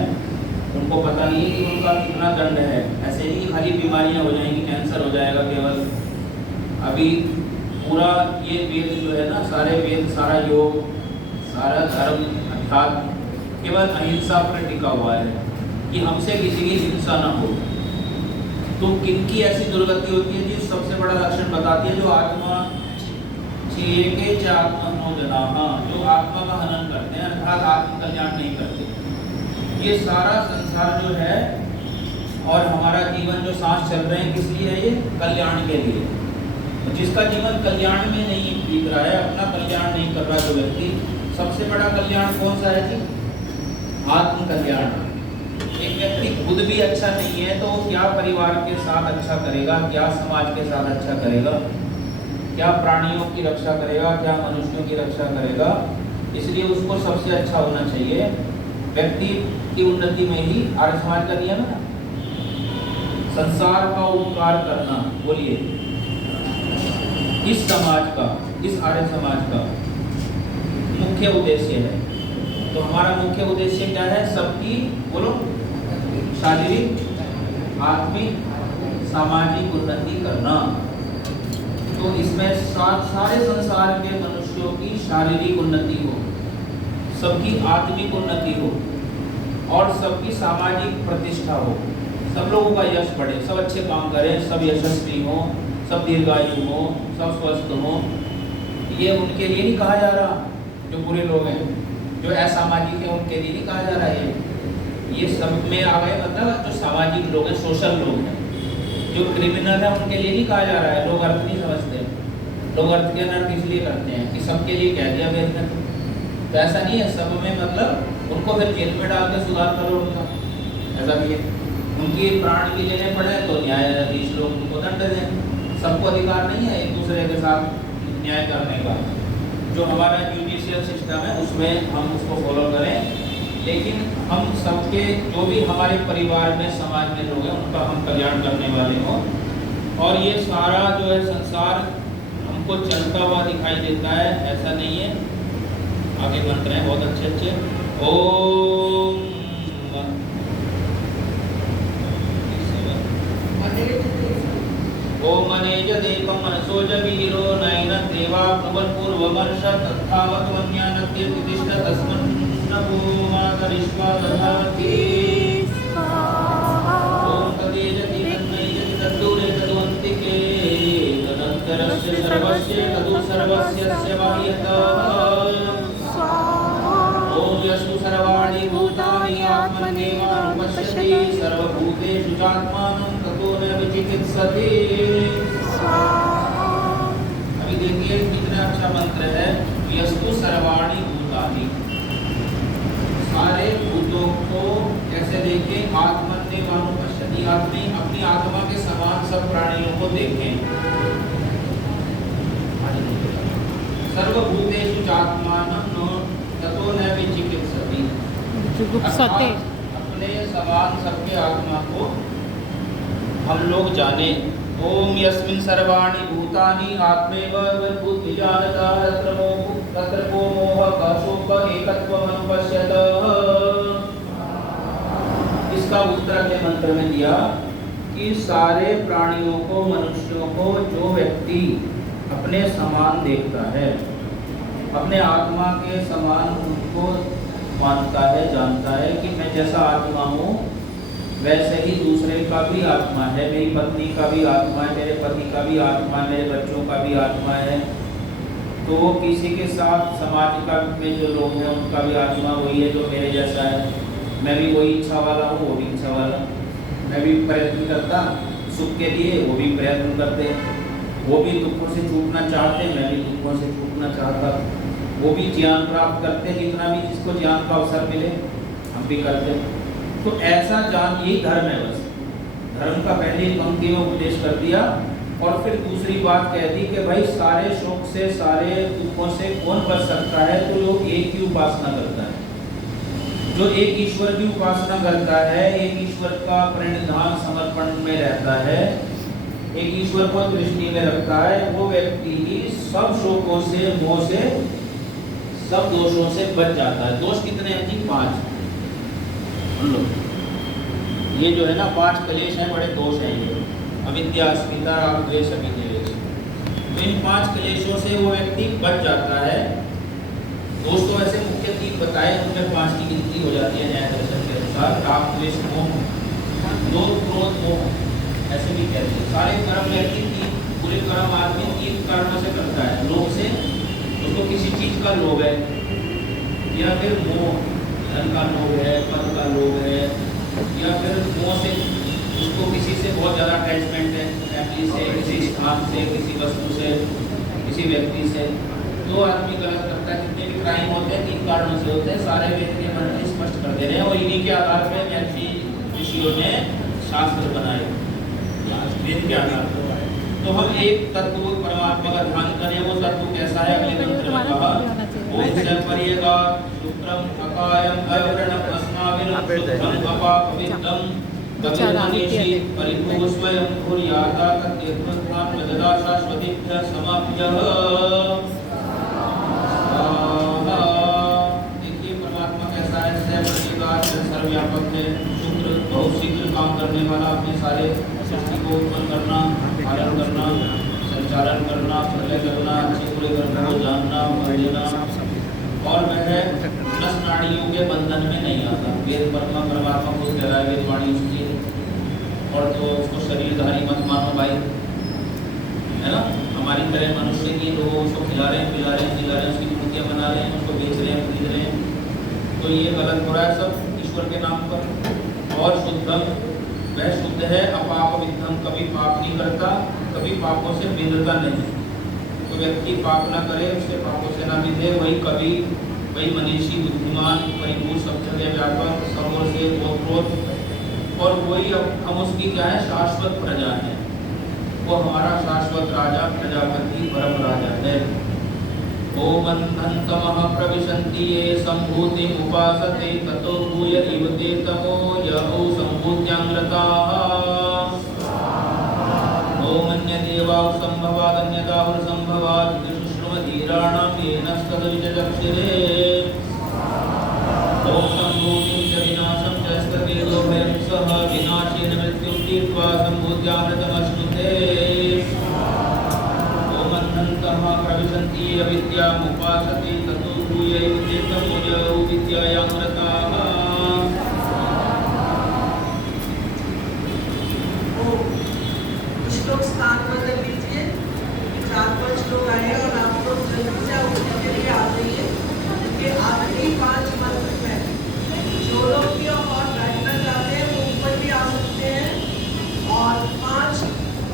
उनको पता नहीं कि उनका कितना दंड है। ऐसे नहीं खाली बीमारियां हो जाएंगी, कैंसर हो जाएगा केवल। अभी पूरा ये वेद जो है ना, सारे वेद, सारा योग, सारा धर्म अर्थात केवल अहिंसा पर टिका हुआ है कि हमसे किसी की हिंसा ना हो। तो किनकी ऐसी दुर्गति होती है जी? सबसे बड़ा लक्षण बताती है जो आत्मा के आत्मनो जनाः, जो आत्मा का हनन करते हैं, अर्थात आत्म कल्याण नहीं करते। ये सारा संसार जो है और हमारा जीवन जो सांस चल रहे हैं किस लिए है? ये कल्याण के लिए। जिसका जीवन कल्याण में नहीं बीत रहा है, अपना कल्याण नहीं कर रहा जो व्यक्ति, सबसे बड़ा कल्याण कौन सा है जी? आत्म कल्याण। एक व्यक्ति खुद भी अच्छा नहीं है तो क्या परिवार के साथ अच्छा करेगा, क्या समाज के साथ अच्छा करेगा, क्या प्राणियों की रक्षा करेगा, क्या मनुष्यों की रक्षा करेगा? इसलिए उसको सबसे अच्छा होना चाहिए। व्यक्ति की उन्नति में ही आर्य समाज का नियम है ना, संसार का उपकार करना। बोलिए, इस समाज का, इस आर्य समाज का मुख्य उद्देश्य है। तो हमारा मुख्य उद्देश्य क्या है? सबकी, बोलो, शारीरिक, आत्मिक सामाजिक उन्नति करना। तो इसमें सारे संसार के मनुष्यों की शारीरिक उन्नति हो, सबकी आत्मिक उन्नति हो और सबकी सामाजिक प्रतिष्ठा हो, सब लोगों का यश बढ़े, सब अच्छे काम करें, सब यशस्वी हो, सब दीर्घायु हो, सब स्वस्थ हो। ये उनके लिए नहीं कहा जा रहा जो बुरे लोग हैं, जो असामाजिक है उनके लिए नहीं कहा जा रहा है। ये सब में आ गए, मतलब जो सामाजिक लोग हैं, सोशल लोग हैं। जो क्रिमिनल है उनके लिए नहीं कहा जा रहा है, लोग अर्थ नहीं समझते। लोग अर्थ के अनर्थ इसलिए करते हैं कि सबके लिए कह दिया वेद ने, तो ऐसा नहीं है। सब में मतलब उनको फिर जेल में डाल के सुधार करो उनका, ऐसा भी है। उनकी प्राण भी लेने पड़े तो न्यायाधीश लोग उनको दंड दें। सबको अधिकार नहीं है एक दूसरे के साथ न्याय करने का। जो हमारा जुडिशियल सिस्टम है उसमें हम उसको फॉलो करें, लेकिन हम सबके जो भी हमारे परिवार में समाज में लोग हैं उनका हम कल्याण करने वाले हों। और ये सारा जो है संसार हमको चलता हुआ दिखाई देता है, ऐसा नहीं है। आगे बन रहे हैं बहुत अच्छे अच्छे। ओम ओम अनेज देवम मनसोज वीरो नयन देवा प्रबल पूर्ववर्ष तथावत वन्यानत्य तिष्ठ तस्मन् नमो मातरिष्वा दधाति। ओम तदेजति तन्मयजति तद्दूरे तद्वन्तिके तदन्तरस्य सर्वस्य तदु सर्वस्यस्य बाह्यतः। ओम यस्तु सर्वाणि भूतानि आत्मन्येवानुपश्यति सर्वभूतेषु चात्मानं ततो न विचिकित्सति। अभी देखिए कितना अच्छा मंत्र है। यस्तु सर्वाणि भूतानि, सारे भूतों को कैसे देखें? आत्मन्येवानुपश्यति, अपनी आत्मा के समान सब प्राणियों को देखें। सर्वभूतेषु चात्मानं ततो न विचिकित्सति, अपने समान सबके आत्मा को हम लोग जाने। ओम यस्मिन् सर्वाणि भूतानि आत्मैव विभूति जानता तत्र को मोह शोक एकत्वम् अनुपश्यत। इसका उत्तर अगले मंत्र में दिया कि सारे प्राणियों को, मनुष्यों को जो व्यक्ति अपने समान देखता है, अपने आत्मा के समान उनको मानता है, जानता है कि मैं जैसा आत्मा हूँ वैसे ही दूसरे का भी आत्मा है। मेरी पत्नी का भी आत्मा है, मेरे पति का भी आत्मा है, मेरे बच्चों का भी आत्मा है। तो किसी के साथ समाज का में जो लोग हैं उनका भी आत्मा वही है जो मेरे जैसा है। मैं भी वही इच्छा वाला हूँ, वो भी इच्छा वाला। मैं भी प्रयत्न करता सुख के लिए, वो भी प्रयत्न करते। वो भी दुखों से छूटना चाहते, मैं भी दुखों से छूटना चाहता। वो भी ज्ञान प्राप्त करते, जितना भी जिसको ज्ञान का अवसर मिले हम भी करते। तो ऐसा जान, यही धर्म है। बस धर्म का पहले पंक्ति में उपदेश कर दिया और फिर दूसरी बात कह दी कि भाई सारे शोक से, सारे दुखों से कौन बच सकता है? तो जो एक की उपासना करता है, जो एक ईश्वर की उपासना करता है, एक ईश्वर का प्रणिधान समर्पण में रहता है, एक ईश्वर को दृष्टि में रखता है, वो व्यक्ति ही सब शोकों से, मोह से, सब दोषों से बच जाता है। दोष कितने हैं जी? 5। ये जो है ना 5 क्लेश हैं, बड़े दोष हैं ये। अविद्या, अस्मिता, राग, द्वेष, अभिनिवेश। तो इन 5 क्लेशों से वो व्यक्ति बच जाता है। दोष तो वैसे मुख्य 3 बताए, उनमें 5 की गिनती हो जाती है न्याय दर्शन के अनुसार। राग, द्वेष, मोह, लोभ, क्रोध, मोह, ऐसे भी कहते हैं। सारे कर्म व्यक्ति पूरे कर्म आदमी 3 कारणों से करता है। लोभ से, उसको किसी चीज का लोभ है, या फिर मोह, धन का लोभ है, पद का लोभ है, या फिर मोह से उसको किसी से बहुत ज़्यादा अटैचमेंट है, फैमिली से, किसी स्थान से, किसी वस्तु से, किसी व्यक्ति से। तो आदमी गलत करता है। जितने भी क्राइम होते हैं 3 कारणों से होते हैं। सारे वेद के मन में स्पष्ट कर दे रहे हैं और इन्हीं के आधार पर महर्षि ऋषियों ने शास्त्र बनाए, वेद के आधार पर। तो हम एक तत्व परमात्मा का ध्यान करें। वो तत्व कैसा है? अगले मंत्र में कहा ओम सर्वरियगा शुक्रम अकायम अवरणम अस्माभिरं शुद्धम अपापवित्रम कविर्मनीषी परिभो स्वयं कुर्याता तद्यत्मत्थान वददा शाश्वतीभ्यः समाभ्यः। देखिए परमात्मा कैसा है? सर्वरियगा सर्वव्यापक है। शुक्र बहुत शीघ्र काम करने वाला, अपने सारे सृष्टि को उत्पन्न करना, पालन करना, संचालन करना, प्रलय करना, अच्छे बुरे कर्म को जानना, फल देना, और वह नस नाड़ियों के बंधन में नहीं आता। वेद परमात्मा को कह रहा है, वेद वाणी उसकी, और तो उसको शरीरधारी मत मानो भाई, है ना। हमारी तरह मनुष्य की लोग उसको खिला रहे हैं, पिला रहे हैं, जिला रहे हैं, उसकी मूर्तियाँ बना रहे हैं, उसको बेच रहे हैं, खरीद रहे हैं, तो ये गलत हो रहा है सब ईश्वर के नाम पर। और शुद्धम, वह शुद्ध है, अपाप विद्धम, कभी पाप नहीं करता, कभी पापों से बिंदता नहीं। तो व्यक्ति पाप ना करे, उसके पापों से ना बिंधे, वही कवि, वही मनीषी, बुद्धिमान, परिपूर्ण, सब जगह व्यापक, सब ओर से ओतप्रोत, और वही हम उसकी क्या है, शाश्वत प्रजा है। वो हमारा शाश्वत राजा, प्रजापति, परम राजा है। ओम अंतमः प्रविशन्ति ये संभूति उपासते ततो भूय इव ते तमो यौ संभूत्याङ्ग्रताः। ओम अन्यदेवाः संभवादन्यदाहुः संभवात् शुश्रुमधीराणां येन स्तदविचक्षिरे। ओम संभूतिं च विनाशं च स्ततेजो भयं सह विनाशेन मृत्युं तीर्त्वा संभूत्यामृतमश्नुते। प्रविशन्ति ये अविद्यामुपासते ततो भूय इव ते तमो यौ विद्यायामृताः। कुछ लोग स्थान बदल लीजिए, 4-5 लोग आए और आप लोग जल्दी से उठने के लिए आ जाइए, क्योंकि आखिरी 5 मंत्र में जो लोग भी और बैठना चाहते हैं वो ऊपर भी आ सकते हैं, और 5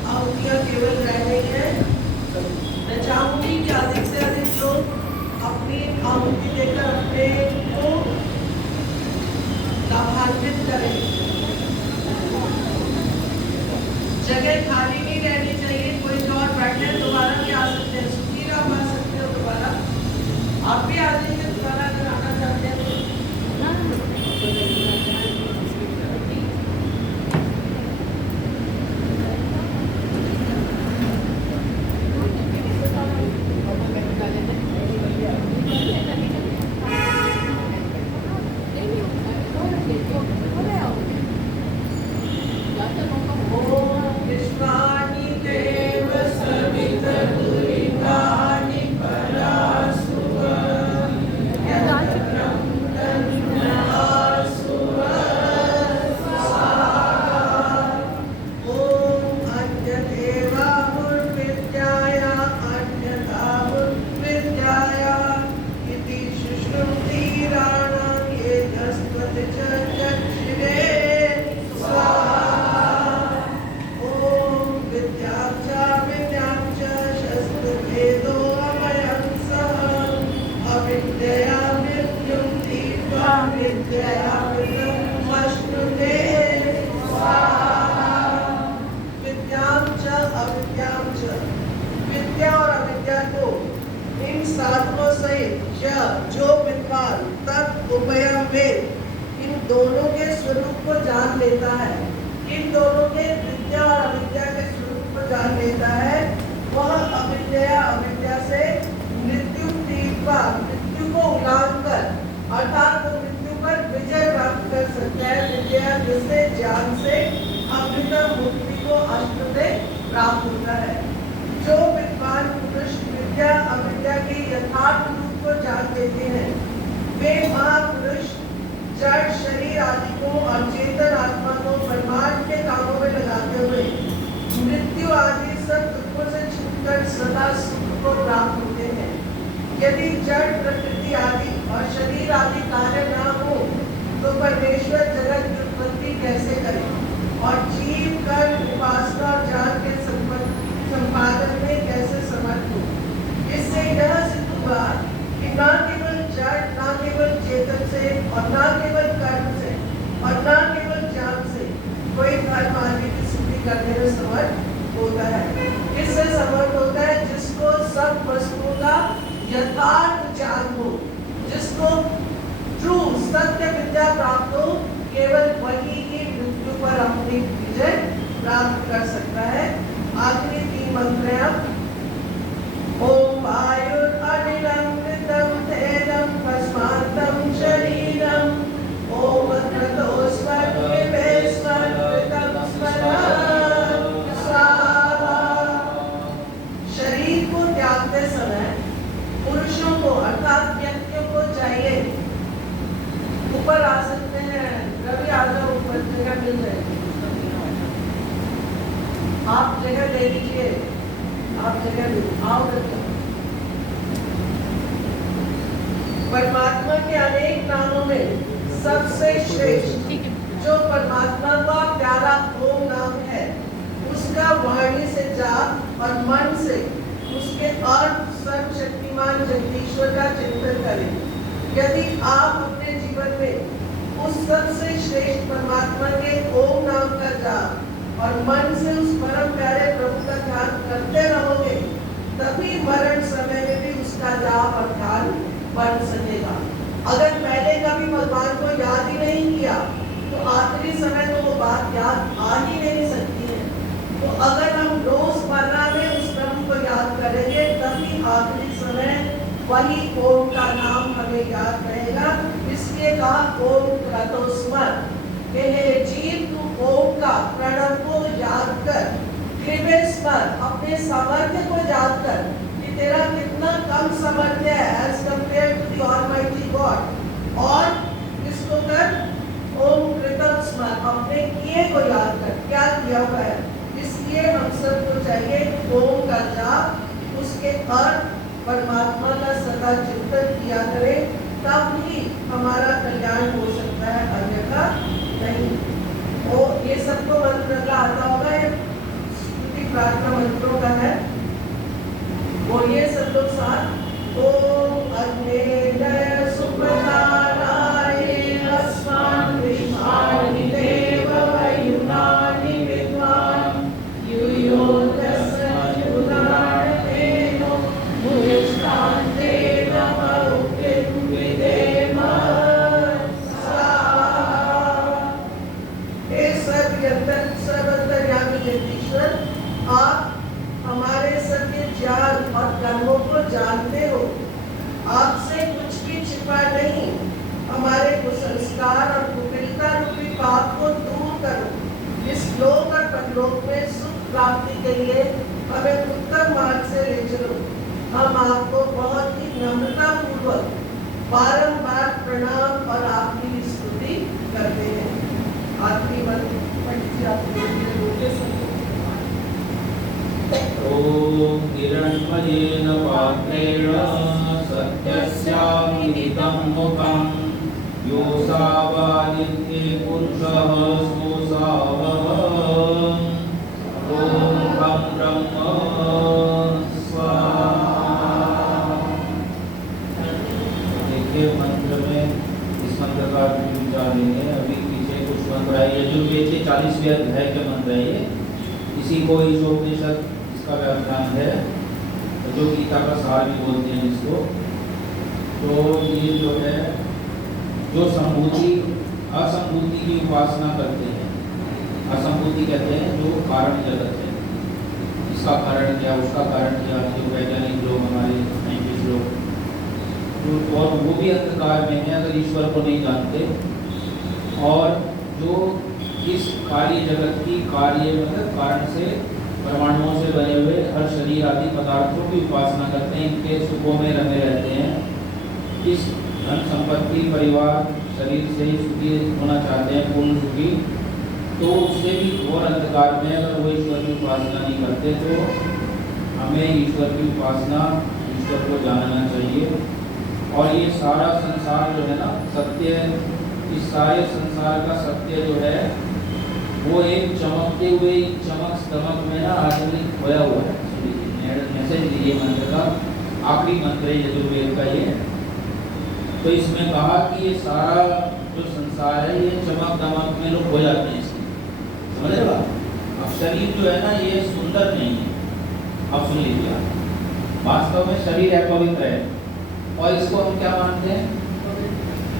आहुतियाँ केवल रह गई हैं। मैं चाहूँगी कि अधिक से अधिक लोग अपनी आहुति देकर अपने को लाभान्वित करें। जगह खाली नहीं रहनी चाहिए, कोई जो और बैठे दोबारा भी आ सकते हैं, सुधीर आप आ सकते हो दोबारा, आप भी आ जाइए दोबारा अगर आना चाहते हैं तो। विद्या और अविद्या को इन साधनों सहित जो विद्वान तब उभयम वेद इन दोनों के स्वरूप को जान लेता है, इन दोनों के विद्या और अविद्या के स्वरूप को जान लेता है, वह अविद्या से मृत्यु तीव्र मृत्यु को उलांघ कर अर्थात वो मृत्यु पर विजय प्राप्त कर सकता है। विद्या जिससे ज्ञान से अमृता मुक्ति को अष्टते प्राप्त होता है। जो विद्वान पुरुष विद्या अविद्या के यथार्थ रूप को जान लेते हैं, वे महापुरुष जड़ शरीर आदि को और चेतन आत्मा को ब्रह्मांड के कामों में लगाते हुए मृत्यु आदि सब दुखों से छूटकर सदा सुख को प्राप्त होते हैं। यदि जड़ प्रकृति आदि और शरीर आदि कार्य न हो तो परमेश्वर जगत की उत्पत्ति कैसे करे और जीव कर्म उपासना और ज्ञान के संपादन में कैसे समर्थ हो। इससे यह सिद्ध हुआ कि न केवल जड़, न केवल चेतन से और न केवल कर्म से और न केवल ज्ञान से कोई धर्म आदि की सिद्धि करने में समर्थ होता है। इससे समर्थ होता है जिसको सब वस्तुओं का यथार्थ ज्ञान हो, जिसको ट्रू सत्य विद्या प्राप्त हो, केवल वही ही मृत्यु पर अपनी विजय प्राप्त कर सकता है। आखिरी 3 मंत्र हैं। ओम आयुर अनिलम कृतम तेजम भस्मांतम शरीरम ओम क्रतो ऊपर आ सकते हैं, रवि आ जाओ ऊपर, जगह मिल जाएगी। आप जगह ले लीजिए, आप जगह ले आओ बच्चों। परमात्मा के अनेक नामों में सबसे श्रेष्ठ ठीक है। जो परमात्मा का प्यारा ओम नाम है, उसका वाणी से जाप और मन से उसके अर्थ सर्वशक्तिमान जगदीश्वर का चिंतन करें। यदि आप अपने जीवन में उस सबसे श्रेष्ठ परमात्मा के ओम नाम का जाप और मन से उस परम प्यारे प्रभु का ध्यान करते रहोगे, तभी मरण समय में भी उसका जाप और ध्यान बन सकेगा। अगर पहले कभी भगवान को याद ही नहीं किया तो आखिरी समय तो वो बात याद आ ही नहीं सकती है। तो अगर हम रोजमर्रा में उस प्रभु को याद करेंगे, तभी आखिरी समय वही ओम का नाम हमें याद रहेगा। इसलिए कहा ओम क्रतो स्मर, हे जीव तू ओम का प्रणव को याद कर, कृपे स्मर अपने सामर्थ्य को याद कर कि तेरा कितना कम सामर्थ्य है as compare to the almighty God. और इसको कर ओम कृतम स्मर, अपने किए को याद कर, क्या किया हुआ है। इसलिए हम सबको चाहिए ओम का जाप, उसके अर्थ परमात्मा का सदा चिंतन किया करें, तब ही हमारा कल्याण हो सकता है, अन्यथा नहीं। और ये सबको मंत्र का आता होगा, स्तुति प्रार्थना मंत्रों का है, बोलिए सब लोग साथ। ओम अग्नेय सुप्रधानाय अस्मान् विश्वानि देव युनानि विद्वान् युयोधस्य युनार्तेनो भूयिष्ठान्ते नमः उक्तिं विधेम स्वाहा। हे सर्वंतर्यामी जगदीश्वर, आप हमारे सत्य ज्ञान और कर्मों को जानते हो, आपसे कुछ भी छिपा नहीं। हमारे कुसंस्कार और कुटिलता रूपी पाप को दूर करो। इस लोक और परलोक में सुख प्राप्ति के लिए हमें उत्तम मार्ग से ले चलो। हम आपको बहुत ही नम्रता पूर्वक बारंबार प्रणाम और आपकी स्तुति करते हैं। आखिरी मंत्र पंडित जी आप बोलते समय ओम हिरण्मयेन पात्रेण सत्यस्यामिहितं मुखं योऽसावादित्ये पुरुषः सोऽसावः। ओम खं ब्रह्म स्वाहा। देखिए मंत्र में इस मंत्र का विचार लेंगे। अभी पीछे कुछ मंत्र है, यजुर्वेद के 40वें अध्याय के मंत्र है ये। इसी को ईशोपनिषद इसका व्याख्यान है, जो गीता का सार भी बोलते हैं इसको। तो ये जो है, जो संभूति असंभूति की उपासना करते हैं, असंभूति कहते हैं जो कारण जगत है, इसका कारण क्या, उसका कारण क्या, जो वैज्ञानिक लोग हमारे साइंटिस्ट लोग, और वो भी अंधकार में है अगर ईश्वर को नहीं जानते। और जो इस कार्य जगत की कार्य मतलब कारण से परमाणुओं से बने हुए हर शरीर आदि पदार्थों की उपासना करते हैं, इनके सुखों में रमे रहते हैं, इस धन संपत्ति परिवार शरीर से ही सुखी होना चाहते हैं, पूर्ण सुखी, तो उससे भी घोर अंधकार में अगर वो ईश्वर की उपासना नहीं करते, तो हमें ईश्वर की उपासना, ईश्वर को जानना चाहिए। और ये सारा संसार जो है ना, सत्य, इस सारे संसार का सत्य जो है वो एक चमकते हुए चमक दमक में ना आदमी खोया हुआ है। मैसेज दिए मंत्र का, आखिरी मंत्र है यजुर्वेद का ये। तो इसमें कहा कि ये सारा जो संसार है ये चमक दमक में लोग खो जाते हैं इसमें, समझ रहे हो। अब शरीर जो है ना ये सुंदर नहीं है। अब सुन लीजिए, वास्तव में शरीर अपवित्र है और इसको हम क्या मानते हैं,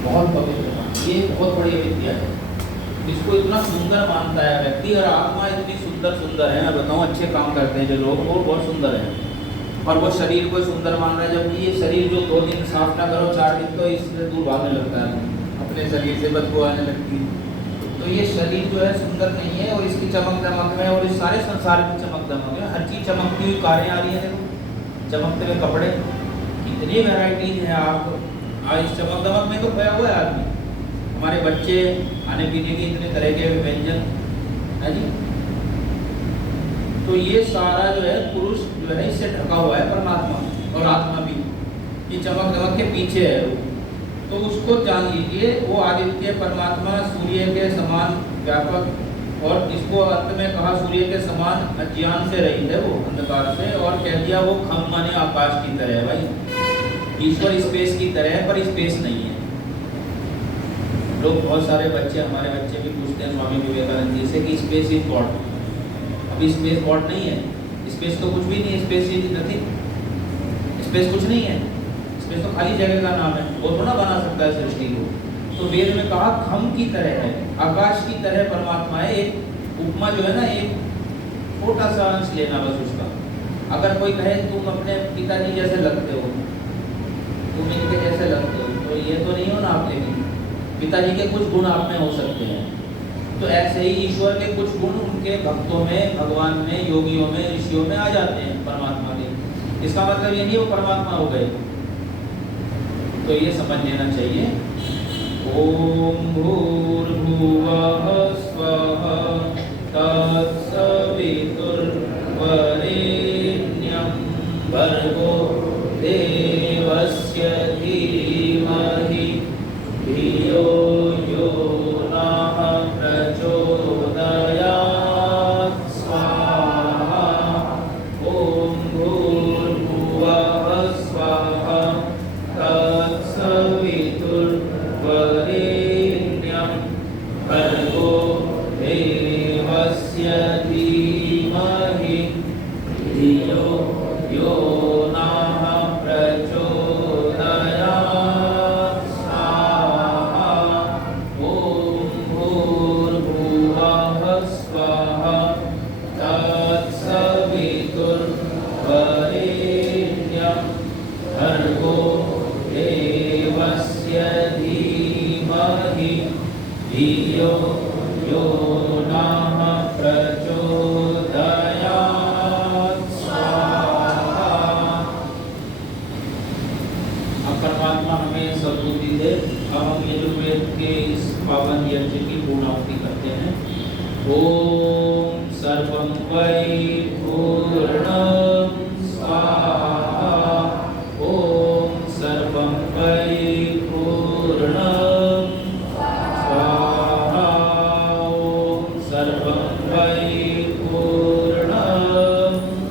बहुत पवित्र मानते हैं। ये बहुत बड़ी अविद्या है, इसको इतना सुंदर मानता है व्यक्ति, और आत्मा इतनी सुंदर सुंदर है, मैं बताऊं अच्छे काम करते हैं जो लोग, वो बहुत सुंदर है, और वो शरीर को सुंदर मान रहा है। जबकि ये शरीर जो 2 दिन साफ ना करो 4 दिन तो इससे दूर भागने लगता है, अपने शरीर से बदबू आने लगती है। तो ये शरीर जो है सुंदर नहीं है, और इसकी चमक दमक में, और इस सारे संसार की चमक दमक में हर चीज़ चमकती हुई कारें आ रही है, देखो चमकते हुए कपड़े, कितनी वैरायटीज हैं। आप इस चमक दमक में तो खोया हुआ है आदमी, हमारे बच्चे खाने पीने के इतने तरह के व्यंजन है जी। तो ये सारा जो है पुरुष जो है इससे ढका हुआ है परमात्मा, और आत्मा भी ये चमक दमक के पीछे है। तो उसको जान लीजिए, वो आदित्य परमात्मा सूर्य के समान व्यापक, और इसको अंत में कहा सूर्य के समान अज्ञान से रहित है वो, अंधकार से, और कह दिया वो खम माने आकाश की तरह है। भाई ईश्वर स्पेस की तरह है, पर स्पेस नहीं है। लोग बहुत सारे बच्चे, हमारे बच्चे भी पूछते हैं स्वामी विवेकानंद जी से कि स्पेस इज गॉड। अभी स्पेस गॉड नहीं है, स्पेस तो कुछ भी नहीं है, स्पेस इज नथिंग, स्पेस कुछ नहीं है, स्पेस तो खाली जगह का नाम है, वो थोड़ा बना सकता है सृष्टि को। तो वेद में कहा खम की तरह है, आकाश की तरह परमात्मा है। एक उपमा जो है ना, एक छोटा सा अंश लेना बस उसका। अगर कोई कहे तुम अपने पिताजी जैसे लगते हो, तुम इनके जैसे लगते हो, तो ये तो नहीं हो ना आप, लेकिन पिताजी के कुछ गुण आप में हो सकते हैं। तो ऐसे ही ईश्वर के कुछ गुण उनके भक्तों में, भगवान में, योगियों में, ऋषियों में आ जाते हैं परमात्मा के। इसका मतलब ये नहीं वो परमात्मा हो गए। तो ये समझ लेना चाहिए। ओम भूर्भुवः स्वः तत्सवितुर्वरेण्यं भर्गो देवस्य धीमहि धियो यो नः प्रचोदयात् स्वाहा। ओम भूर्भुवः स्वः तत्सवितुर्वरेण्यं भर्गो देवस्य धीमहि धियो यो नः प्रचोदयात् स्वाहा। ओम भूर्भुवः स्वः तत्सवितुर्वरेण्यं भर्गो देवस्य धीमहि धियो यो नः प्रचोदयात् स्वाहा। अब परमात्मा हमें सद्बुद्धि दे। अब हम यजुर्वेद के इस पावन यज्ञ की पूर्णाहुति करते हैं। ओम सर्वं वै पूर्णं स्वाहा। ओम सर्वं वै पूर्णं स्वाहा। ओम सर्वं वै पूर्णं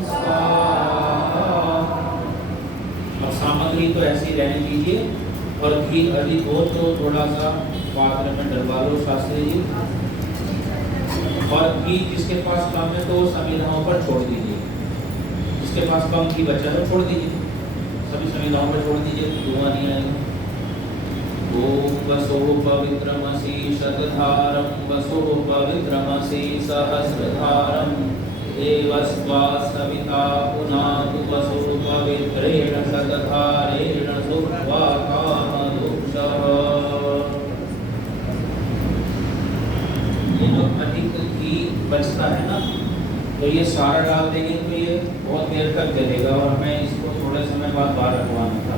स्वाहा। अब सामग्री तो ऐसी रहने दीजिए, और घी अधिक हो तो थोड़ा सा पात्र में डलवा लो शास्त्री जी, और घी जिसके पास कम है तो संविधाओं पर छोड़ दीजिए, जिसके पास कम घी बचा है छोड़ दीजिए, सभी संविधाओं पर छोड़ दीजिए, धुआं नहीं आएगा। ओम वसो पवित्रमसि शतधारं वसो पवित्रमसि सहस्रधारं देवस्वा सविता पुनातु वसो पवित्रेण शतधारेण सुवा कामदुक्षः। ये जो अधिक घी बचता है ना, तो ये सारा डाल देंगे तो ये बहुत देर तक जलेगा, और हमें इसको थोड़े समय बाद बाहर रखवाना है।